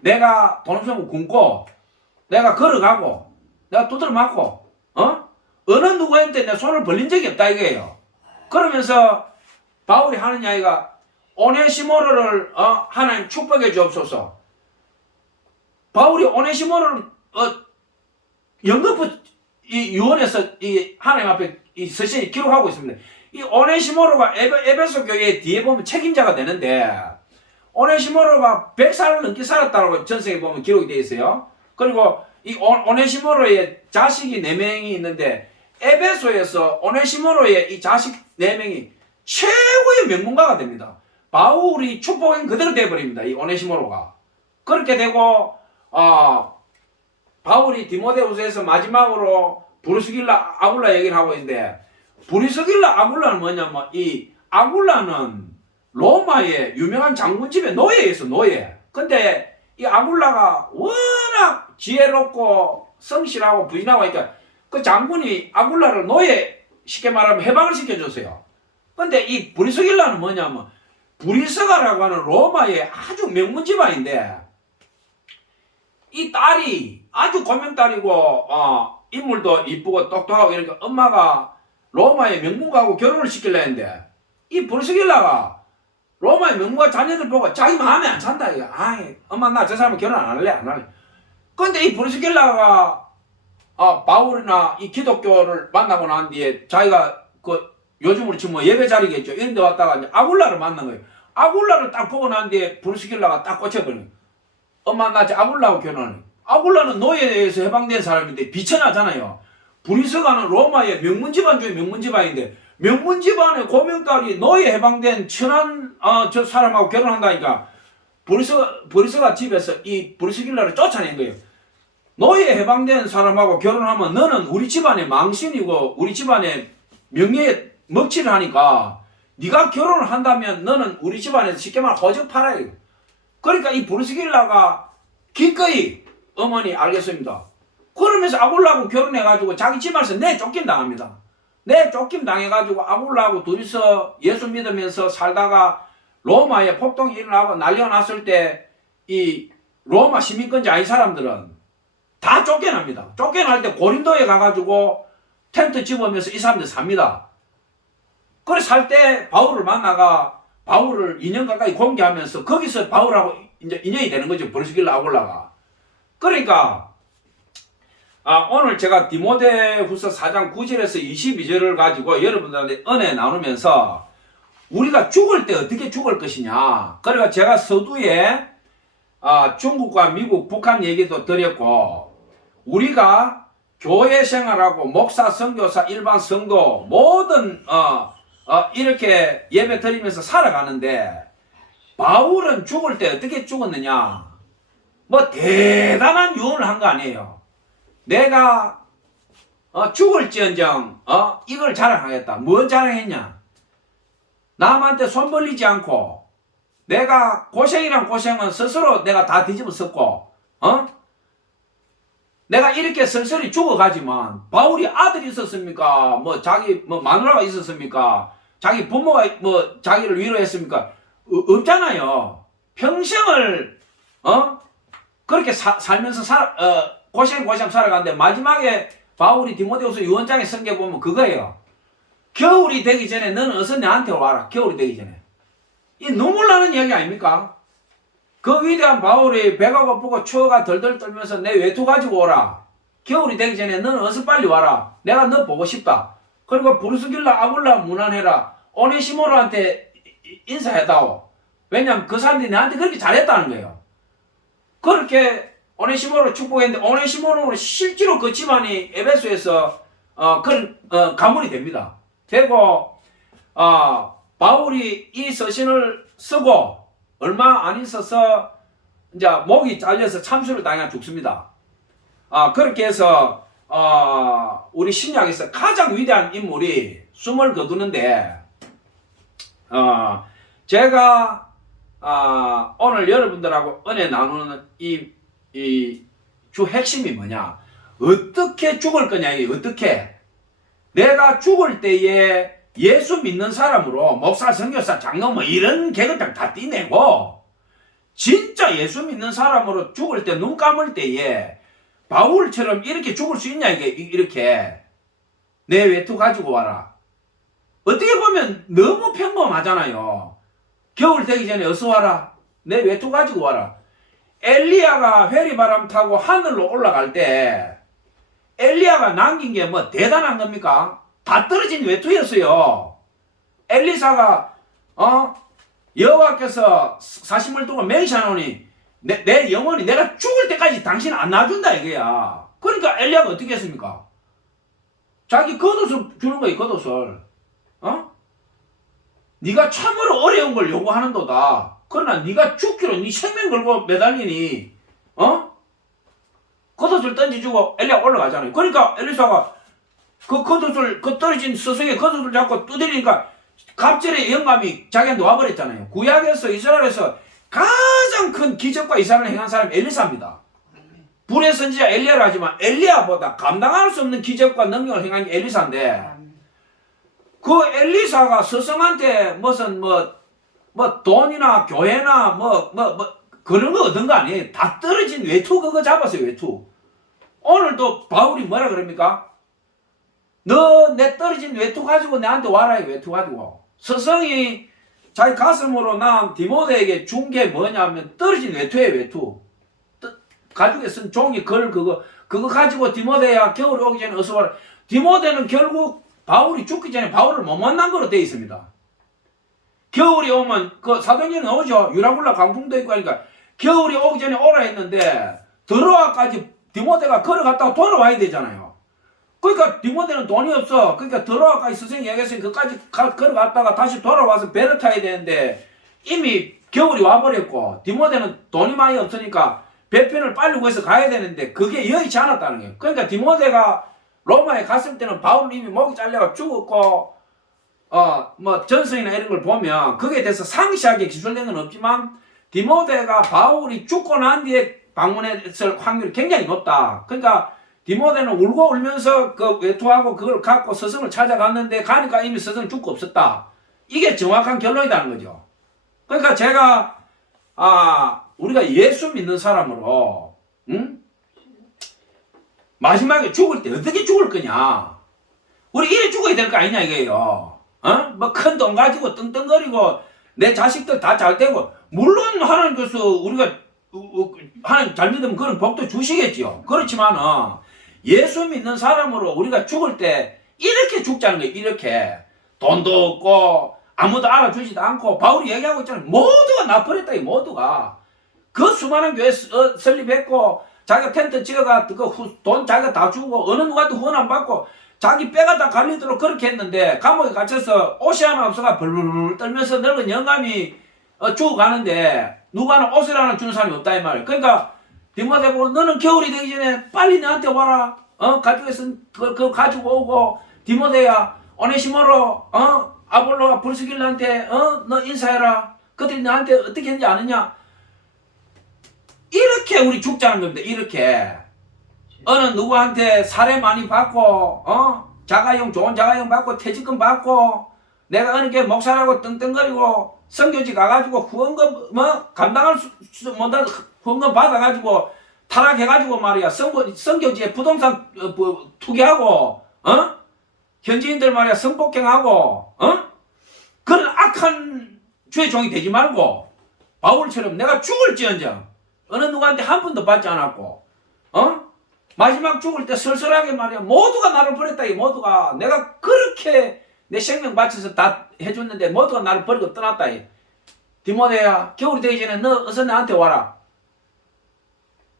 내가 돈 없으면 굶고 내가 걸어가고 내가 두드려 맞고 어느 누구한테 내 손을 벌린 적이 없다 이거예요. 그러면서 바울이 하는 이야기가 오네시모로를 하나님 축복해 주옵소서. 바울이 오네시모로를 영급 유언에서 이 하나님 앞에 이 서신이 기록하고 있습니다. 이 오네시모로가 에베소 교회 뒤에 보면 책임자가 되는데 오네시모로가 100살을 넘게 살았다고 전생에 보면 기록이 되어 있어요. 그리고 이 오네시모로의 자식이 4명이 있는데 에베소에서 오네시모로의 이 자식 4명이 최고의 명문가가 됩니다. 바울이 축복은 그대로 되어버립니다. 이 오네시모로가. 그렇게 되고 바울이 디모데후서에서 마지막으로 브루스길라 아굴라 얘기를 하고 있는데, 브루스길라 아굴라는 뭐냐면, 이 아굴라는 로마의 유명한 장군집의 노예였어, 노예. 근데 이 아굴라가 워낙 지혜롭고 성실하고 부인하고 하니까 그 장군이 아굴라를 노예, 쉽게 말하면 해방을 시켜줬어요. 근데 이 브리스길라는 뭐냐면, 브리스가라고 하는 로마의 아주 명문 집안인데, 이 딸이 아주 고명딸이고 인물도 이쁘고 똑똑하고 이러니까 엄마가 로마의 명문가하고 결혼을 시키려 했는데, 이 브리스길라가 로마의 명문가 자녀들 보고 자기 마음에 안 찬다 이거. 아이 엄마 나 저 사람은 결혼 안 할래. 근데 이 브리스길라가 바울이나 이 기독교를 만나고 난 뒤에 자기가 그 요즘으로 치면 뭐 예배 자리겠죠, 이런 데 왔다가 이제 아굴라를 만난 거예요. 아굴라를 딱 보고 난 뒤에 브리스길라가 딱 꽂혀버려요. 엄마 나 아굴라하고 결혼해. 아굴라는 노예에서 해방된 사람인데 비천하잖아요. 브리스가는 로마의 명문 집안 중에 명문 집안인데, 명문 집안의 고명딸이 노예 해방된 천한 저 사람하고 결혼한다니까, 브리스가 집에서 이 브리스길라를 쫓아낸 거예요. 노예 해방된 사람하고 결혼하면 너는 우리 집안의 망신이고 우리 집안의 명예에 먹칠을 하니까 네가 결혼을 한다면 너는 우리 집안에서 쉽게 말해 허접 팔아야 돼. 그러니까 이 브루스길라가 기꺼이 어머니 알겠습니다. 그러면서 아굴라하고 결혼해가지고 자기 집안에서 내쫓김 당합니다. 내쫓김 당해가지고 아굴라하고 둘이서 예수 믿으면서 살다가 로마에 폭동이 일어나고 난리가 났을 때 이 로마 시민권자 아닌 사람들은 다 쫓겨납니다. 쫓겨날 때 고린도에 가가지고 텐트 집으면서 이 사람들 삽니다. 그래 살 때 바울을 만나가 바울을 2년 가까이 공개하면서 거기서 바울하고 이제 인연이 되는 거죠. 브루스길라 아굴라가. 그러니까 오늘 제가 디모데후서 4장 9절에서 22절을 가지고 여러분들한테 은혜 나누면서 우리가 죽을 때 어떻게 죽을 것이냐. 그러니까 제가 서두에 중국과 미국, 북한 얘기도 드렸고, 우리가 교회 생활하고 목사, 선교사, 일반 성도 모든 이렇게 예배 드리면서 살아가는데, 바울은 죽을 때 어떻게 죽었느냐? 뭐 대단한 유언을 한 거 아니에요. 내가 죽을지언정 이걸 자랑하겠다. 뭘 자랑했냐? 남한테 손 벌리지 않고 내가 고생이란 고생은 스스로 내가 다 뒤집어 썼고 내가 이렇게 슬슬히 죽어가지만, 바울이 아들이 있었습니까? 뭐 자기 뭐 마누라가 있었습니까? 자기 부모가 뭐 자기를 위로했습니까? 없잖아요. 평생을 그렇게 살면서 고생 살아가는데, 마지막에 바울이 디모데후서 유언장에 쓴 게 보면 그거예요. 겨울이 되기 전에 너는 어서 내한테 와라. 겨울이 되기 전에. 이 눈물 나는 이야기 아닙니까? 그 위대한 바울이 배가 고프고 추워가 덜덜 떨면서 내 외투 가지고 오라. 겨울이 되기 전에 너는 어서 빨리 와라. 내가 너 보고 싶다. 그리고 브루스길라 아굴라 문안해라. 오네시모로한테 인사해다오. 왜냐면 그 사람들이 나한테 그렇게 잘했다는 거예요. 그렇게 오네시모로 축복했는데, 오네시모로 실제로 그 집안이 에베소에서 그런 가문이 됩니다. 되고 바울이 이 서신을 쓰고 얼마 안 있어서 이제 목이 잘려서 참수를 당해 죽습니다. 그렇게 해서 우리 신약에서 가장 위대한 인물이 숨을 거두는데, 제가 오늘 여러분들하고 은혜 나누는 이 주 핵심이 뭐냐? 어떻게 죽을 거냐? 이게 어떻게? 내가 죽을 때에 예수 믿는 사람으로 목사, 선교사, 장로 뭐 이런 계급장 다 떼내고, 진짜 예수 믿는 사람으로 죽을 때, 눈 감을 때에 바울처럼 이렇게 죽을 수 있냐? 이게 이렇게 내 외투 가지고 와라. 어떻게 보면 너무 평범하잖아요. 겨울 되기 전에 어서 와라. 내 외투 가지고 와라. 엘리야가 회리바람 타고 하늘로 올라갈 때 엘리야가 남긴 게 뭐 대단한 겁니까? 다 떨어진 외투였어요. 엘리사가 여호와께서 사심을 두고 맹세하노니 내 영혼이 내가 죽을 때까지 당신 안 놔준다 이거야. 그러니까 엘리야가 어떻게 했습니까? 자기 겉옷을 주는 거예요. 겉옷을. 네가 참으로 어려운 걸 요구하는도다. 그러나 네가 죽기로 네 생명 걸고 매달리니 겉옷을 던져주고 엘리야 올라가잖아요. 그러니까 엘리사가 그 겉옷을 그 떨어진 스승의 겉옷을 잡고 두드리니까 갑절의 영감이 자기한테 와버렸잖아요. 구약에서 이스라엘에서 가장 큰 기적과 이사를 행한 사람이 엘리사입니다. 불의 선지자 엘리야를 하지만 엘리야보다 감당할 수 없는 기적과 능력을 행한 게 엘리사인데 그 엘리사가 스승한테 무슨 뭐 돈이나 교회나 그런 거 얻은 거 아니에요. 다 떨어진 외투 그거 잡았어요. 외투. 오늘도 바울이 뭐라 그럽니까? 너 내 떨어진 외투 가지고 내한테 와라. 외투 가지고. 스승이 자기 가슴으로 낳은 디모데에게 준 게 뭐냐면 떨어진 외투예요. 외투. 가죽에 쓴 종이 그거 가지고 디모데야 겨울이 오기 전에 어서 와라. 디모데는 결국 바울이 죽기 전에 바울을 못 만난 거로 되어 있습니다. 겨울이 오면 그 사도행전은 오죠. 유라굴라 강풍도 있고 하니까 겨울이 오기 전에 오라 했는데 들어와까지 디모데가 걸어갔다가 돌아와야 되잖아요. 그러니까 디모데는 돈이 없어. 그러니까 들어와까지 스승이 얘기했으니 그까지 걸어갔다가 다시 돌아와서 배를 타야 되는데 이미 겨울이 와버렸고 디모데는 돈이 많이 없으니까 배편을 빨리 구해서 가야 되는데 그게 여의치 않았다는 거예요. 그러니까 디모데가 로마에 갔을 때는 바울은 이미 목이 잘려가 죽었고 뭐 전성이나 이런 걸 보면 거기에 대해서 상시하게 기술된 건 없지만 디모데가 바울이 죽고 난 뒤에 방문했을 확률이 굉장히 높다. 그러니까 디모데는 울고 울면서 그 외투하고 그걸 갖고 스승을 찾아갔는데 가니까 이미 스승은 죽고 없었다. 이게 정확한 결론이라는 거죠. 그러니까 제가 우리가 예수 믿는 사람으로 마지막에 죽을 때 어떻게 죽을 거냐? 우리 이래 죽어야 될 거 아니냐 이게요. 뭐 큰 돈 가지고 떵떵거리고 내 자식들 다 잘 되고 물론 하나님께서 우리가 하나님 잘 믿으면 그런 복도 주시겠지요. 그렇지만 예수 믿는 사람으로 우리가 죽을 때 이렇게 죽자는 거예요. 이렇게 돈도 없고 아무도 알아주지도 않고 바울이 얘기하고 있잖아요. 모두가 나 버렸다. 이 모두가 그 수많은 교회 설립했고 자기가 텐트 찍어가 돈 자기가 다 주고 어느 누구한테 후원 안 받고 자기 빼가 다 갈리도록 그렇게 했는데 감옥에 갇혀서 옷이 하나 없어가 벌벌 떨면서 늙은 영감이 죽어가는데 누가 하나 옷을 하나 주는 사람이 없다 이 말이에요. 그러니까 디모데 보고 너는 겨울이 되기 전에 빨리 나한테 와라. 가족에서 그거 가지고 오고 디모데야 오네시모로 아볼로와 브루스길라한테 너 인사해라. 그들이 나한테 어떻게 했는지 아느냐. 이렇게 우리 죽자는 겁니다. 이렇게 어느 누구한테 사례 많이 받고 자가용 좋은 자가용 받고 퇴직금 받고 내가 어느 게 목사라고 떵떵거리고 선교지 가가지고 후원금 감당할 수 못한 후원금 받아가지고 타락해가지고 말이야 선교지에 부동산 투기하고 현지인들 말이야 성폭행하고 그런 악한 주의 종이 되지 말고 바울처럼 내가 죽을지언정 어느 누구한테 한 푼도 받지 않았고 마지막 죽을 때 쓸쓸하게 말이야 모두가 나를 버렸다. 이 모두가 내가 그렇게 내 생명 바쳐서 다 해줬는데 모두가 나를 버리고 떠났다. 디모데야 겨울이 되기 전에 너 어서 나한테 와라.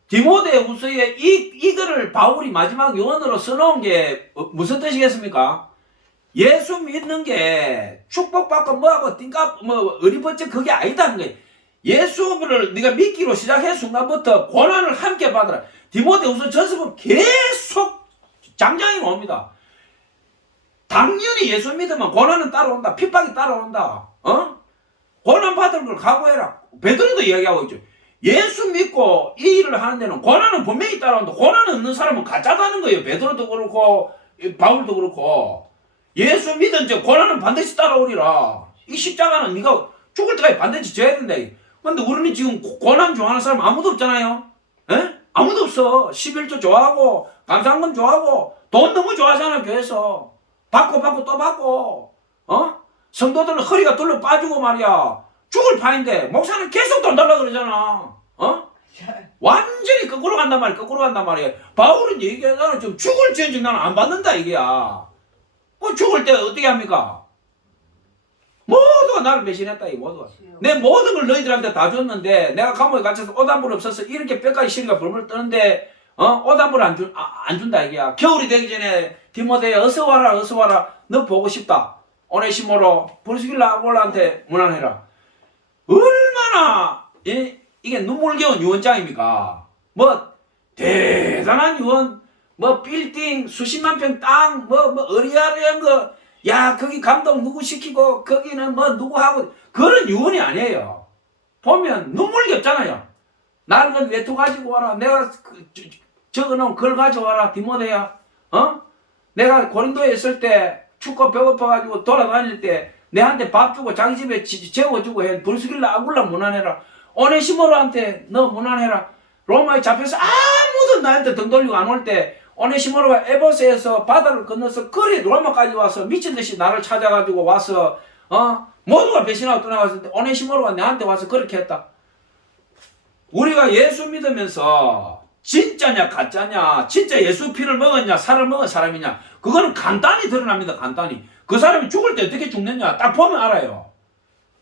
디모데 후서에 이거를 바울이 마지막 요원으로 써놓은 게 무슨 뜻이겠습니까? 예수 믿는 게 축복받고 뭐하고 띵값 어리버쩍 그게 아니다는 거예요. 예수를 네가 믿기로 시작한 순간부터 고난을 함께 받으라. 디모데후서 전서는 계속 장장이 옵니다. 당연히 예수 믿으면 고난은 따라온다. 핍박이 따라온다. 고난 받을 걸 각오해라. 베드로도 이야기하고 있죠. 예수 믿고 이 일을 하는 데는 고난은 분명히 따라온다. 고난 없는 사람은 가짜다는 거예요. 베드로도 그렇고 바울도 그렇고 예수 믿은 즉 고난은 반드시 따라오리라. 이 십자가는 네가 죽을 때까지 반드시 져야 된다. 근데 우리는 지금 고난 좋아하는 사람 아무도 없잖아요. 에? 아무도 없어. 11조 좋아하고 감사한금 좋아하고 돈 너무 좋아하잖아. 교회에서 받고 또 받고 성도들은 허리가 둘러 빠지고 말이야 죽을 판인데 목사는 계속 돈 달라 그러잖아. 완전히 거꾸로 간단 말이야. 바울은 얘기하잖아. 좀 죽을지언정 나는 안 받는다 이게야. 죽을 때 어떻게 합니까? 모두가 나를 배신했다. 이 모두가 내 모든 걸 너희들한테 다 줬는데 내가 감옥에 갇혀서 오단불 없어서 이렇게 뼈까지 시리가 벌벌 떠는데 오단불 안 준다 이게야. 겨울이 되기 전에 디모데야 어서 와라 너 보고 싶다. 오네시모로 브리스길라 아굴라한테 문안해라. 얼마나 이게 눈물겨운 유언장입니까? 뭐 대단한 유언, 뭐 빌딩 수십만 평 땅, 뭐 어리아리한 거, 야 거기 감독 누구 시키고 거기는 뭐 누구 하고 그런 유언이 아니에요. 보면 눈물겹잖아요. 낡은 외투 가지고 와라. 내가 적어놓은 걸 가져와라. 디모데야. 내가 고린도에 있을 때 춥고 배고파가지고 돌아다닐 때 내한테 밥 주고 자기 집에 재워주고 해. 브리스길라 아굴라 문안해라. 오네시모로한테 너 문안해라. 로마에 잡혀서 아무도 나한테 등 돌리고 안 올 때 오네시모로가 에베소에서 바다를 건너서 그리 로마까지 와서 미친듯이 나를 찾아가지고 와서 모두가 배신하고 떠나갔을 때 오네시모로가 나한테 와서 그렇게 했다. 우리가 예수 믿으면서 진짜냐 가짜냐, 진짜 예수 피를 먹었냐 살을 먹은 사람이냐, 그거는 간단히 드러납니다. 간단히. 그 사람이 죽을 때 어떻게 죽느냐 딱 보면 알아요.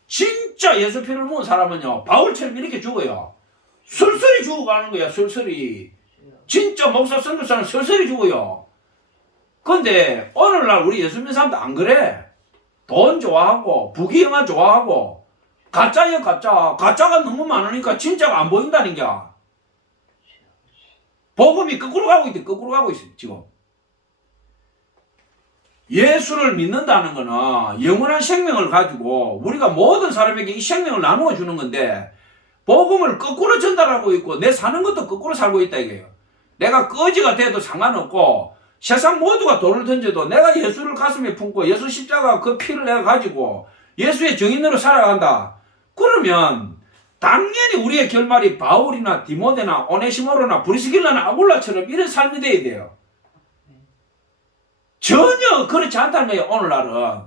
진짜 예수 피를 먹은 사람은요 바울처럼 이렇게 죽어요. 술술이 죽어가는 거야. 술술이. 진짜 목사 선교사는 술술이 죽어요. 근데 오늘날 우리 예수 믿는 사람도 안 그래. 돈 좋아하고 부귀영화 좋아하고 가짜예요. 가짜가 너무 많으니까 진짜가 안 보인다는 게. 복음이 거꾸로 가고 있대. 거꾸로 가고 있어 지금. 예수를 믿는다는 거는 영원한 생명을 가지고 우리가 모든 사람에게 이 생명을 나누어 주는 건데, 복음을 거꾸로 전달하고 있고 내 사는 것도 거꾸로 살고 있다 이거예요. 내가 거지가 돼도 상관없고 세상 모두가 돌을 던져도 내가 예수를 가슴에 품고 예수 십자가 그 피를 내가 가지고 예수의 증인으로 살아간다. 그러면 당연히 우리의 결말이 바울이나 디모데나 오네시모로나 브리스길라나 아굴라처럼 이런 삶이 돼야 돼요. 전혀 그렇지 않다는 거예요. 오늘날은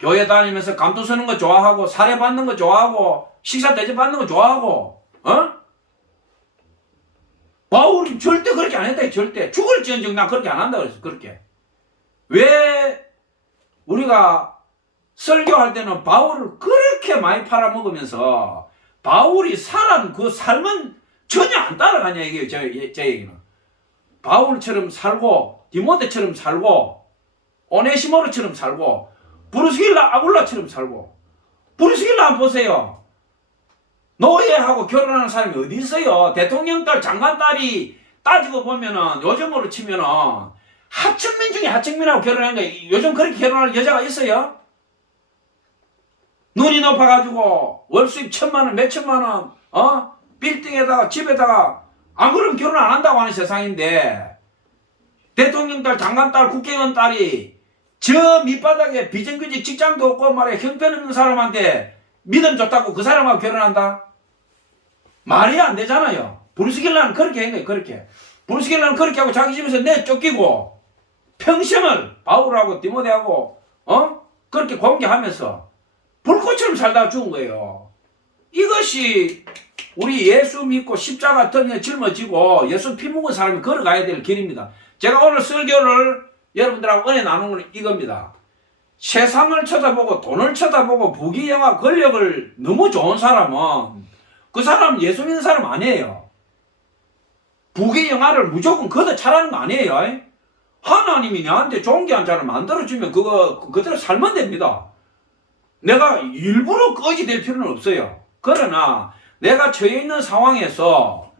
교회 다니면서 감투 쓰는 거 좋아하고 사례 받는 거 좋아하고 식사 대접 받는 거 좋아하고 바울이 절대 그렇게 안 했다. 절대. 죽을지언정 나 그렇게 안 한다 그랬어. 그렇게. 왜 우리가 설교할 때는 바울을 그렇게 많이 팔아먹으면서 바울이 살은 그 삶은 전혀 안 따라가냐 이게 제 얘기는. 바울처럼 살고 디모데처럼 살고 오네시모로처럼 살고 브리스길라 아굴라처럼 살고. 브리스길라 한번 보세요. 노예하고 결혼하는 사람이 어디 있어요? 대통령 딸, 장관 딸이 따지고 보면은 요즘으로 치면은 하층민 중에 하층민하고 결혼한 거 요즘 그렇게 결혼할 여자가 있어요? 눈이 높아가지고 월수입 1,000만 원, 몇천만 원, 빌딩에다가 집에다가 안 그러면 결혼 안 한다고 하는 세상인데, 대통령 딸, 장관 딸, 국회의원 딸이 저 밑바닥에 비정규직 직장도 없고 말이야 형편없는 사람한테 믿음 줬다고 그 사람하고 결혼한다? 말이 안 되잖아요. 브리스길라는 그렇게 한 거예요. 그렇게. 브리스길라는 그렇게 하고 자기 집에서 내쫓기고 평생을 바울하고 디모데하고 그렇게 공개하면서 불꽃처럼 살다가 죽은 거예요. 이것이 우리 예수 믿고 십자가 등에 짊어지고 예수 피 묻은 사람이 걸어가야 될 길입니다. 제가 오늘 설교를 여러분들하고 은혜 나누는 건 이겁니다. 세상을 쳐다보고 돈을 쳐다보고 부귀영화 권력을 너무 좋은 사람은 그 사람 예수 믿는 사람 아니에요. 부귀영화를 무조건 걷어 차라는 거 아니에요. 하나님이 나한테 존귀한 자를 만들어주면 그대로 살면 됩니다. 내가 일부러 거지 될 필요는 없어요. 그러나 내가 처해 있는 상황에서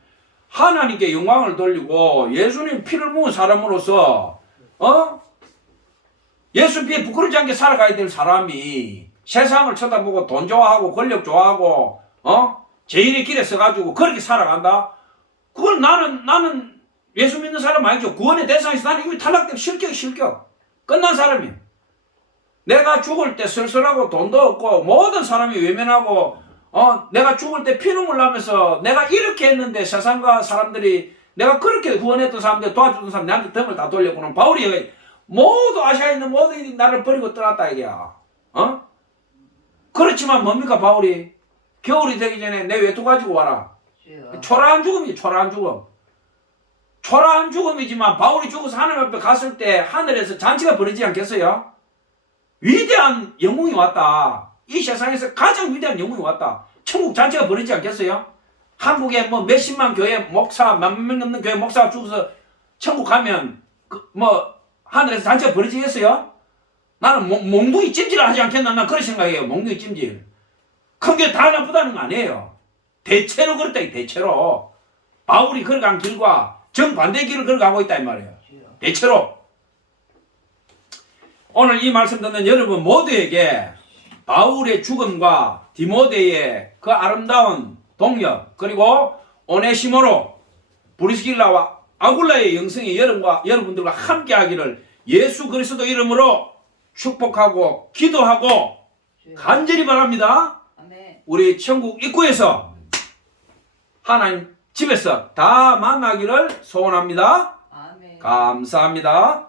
하나님께 영광을 돌리고 예수님 피를 묻은 사람으로서 예수 피에 부끄럽지 않게 살아가야 될 사람이 세상을 쳐다보고 돈 좋아하고 권력 좋아하고 죄인의 길에 서가지고 그렇게 살아간다? 그걸 나는 예수 믿는 사람 아니죠. 구원의 대상에서 나는 이미 탈락되고 실격. 끝난 사람이에요. 내가 죽을 때 쓸쓸하고 돈도 없고 모든 사람이 외면하고 내가 죽을 때 피눈물 나면서 내가 이렇게 했는데 세상과 사람들이 내가 그렇게 구원했던 사람들 도와주던 사람 내한테 등을 다 돌렸고는 바울이 모두 아시아에 있는 모든 일이 나를 버리고 떠났다 이게야. 그렇지만 뭡니까 바울이? 겨울이 되기 전에 내 외투 가지고 와라. 초라한 죽음이지. 초라한 죽음. 초라한 죽음이지만 바울이 죽어서 하나님 앞에 갔을 때 하늘에서 잔치가 벌어지지 않겠어요? 위대한 영웅이 왔다. 이 세상에서 가장 위대한 영웅이 왔다. 천국 잔치가 벌어지지 않겠어요? 한국에 뭐 몇십만 교회 목사, 만 명 넘는 교회 목사가 죽어서 천국 가면 하늘에서 잔치가 벌어지겠어요? 나는 몽둥이 찜질을 하지 않겠나 나 그런 생각해요. 몽둥이 찜질. 큰 게 다 나쁘다는 거 아니에요. 대체로 그렇다 대체로 바울이 걸어간 길과 정반대 길을 걸어가고 있다 이 말이에요. 대체로 오늘 이 말씀 듣는 여러분 모두에게 바울의 죽음과 디모데의 그 아름다운 동력 그리고 오네시모로 브리스길라와 아굴라의 영성이 여러분들과 함께하기를 예수 그리스도 이름으로 축복하고 기도하고 간절히 바랍니다. 아멘. 우리 천국 입구에서 하나님 집에서 다 만나기를 소원합니다. 아멘. 감사합니다.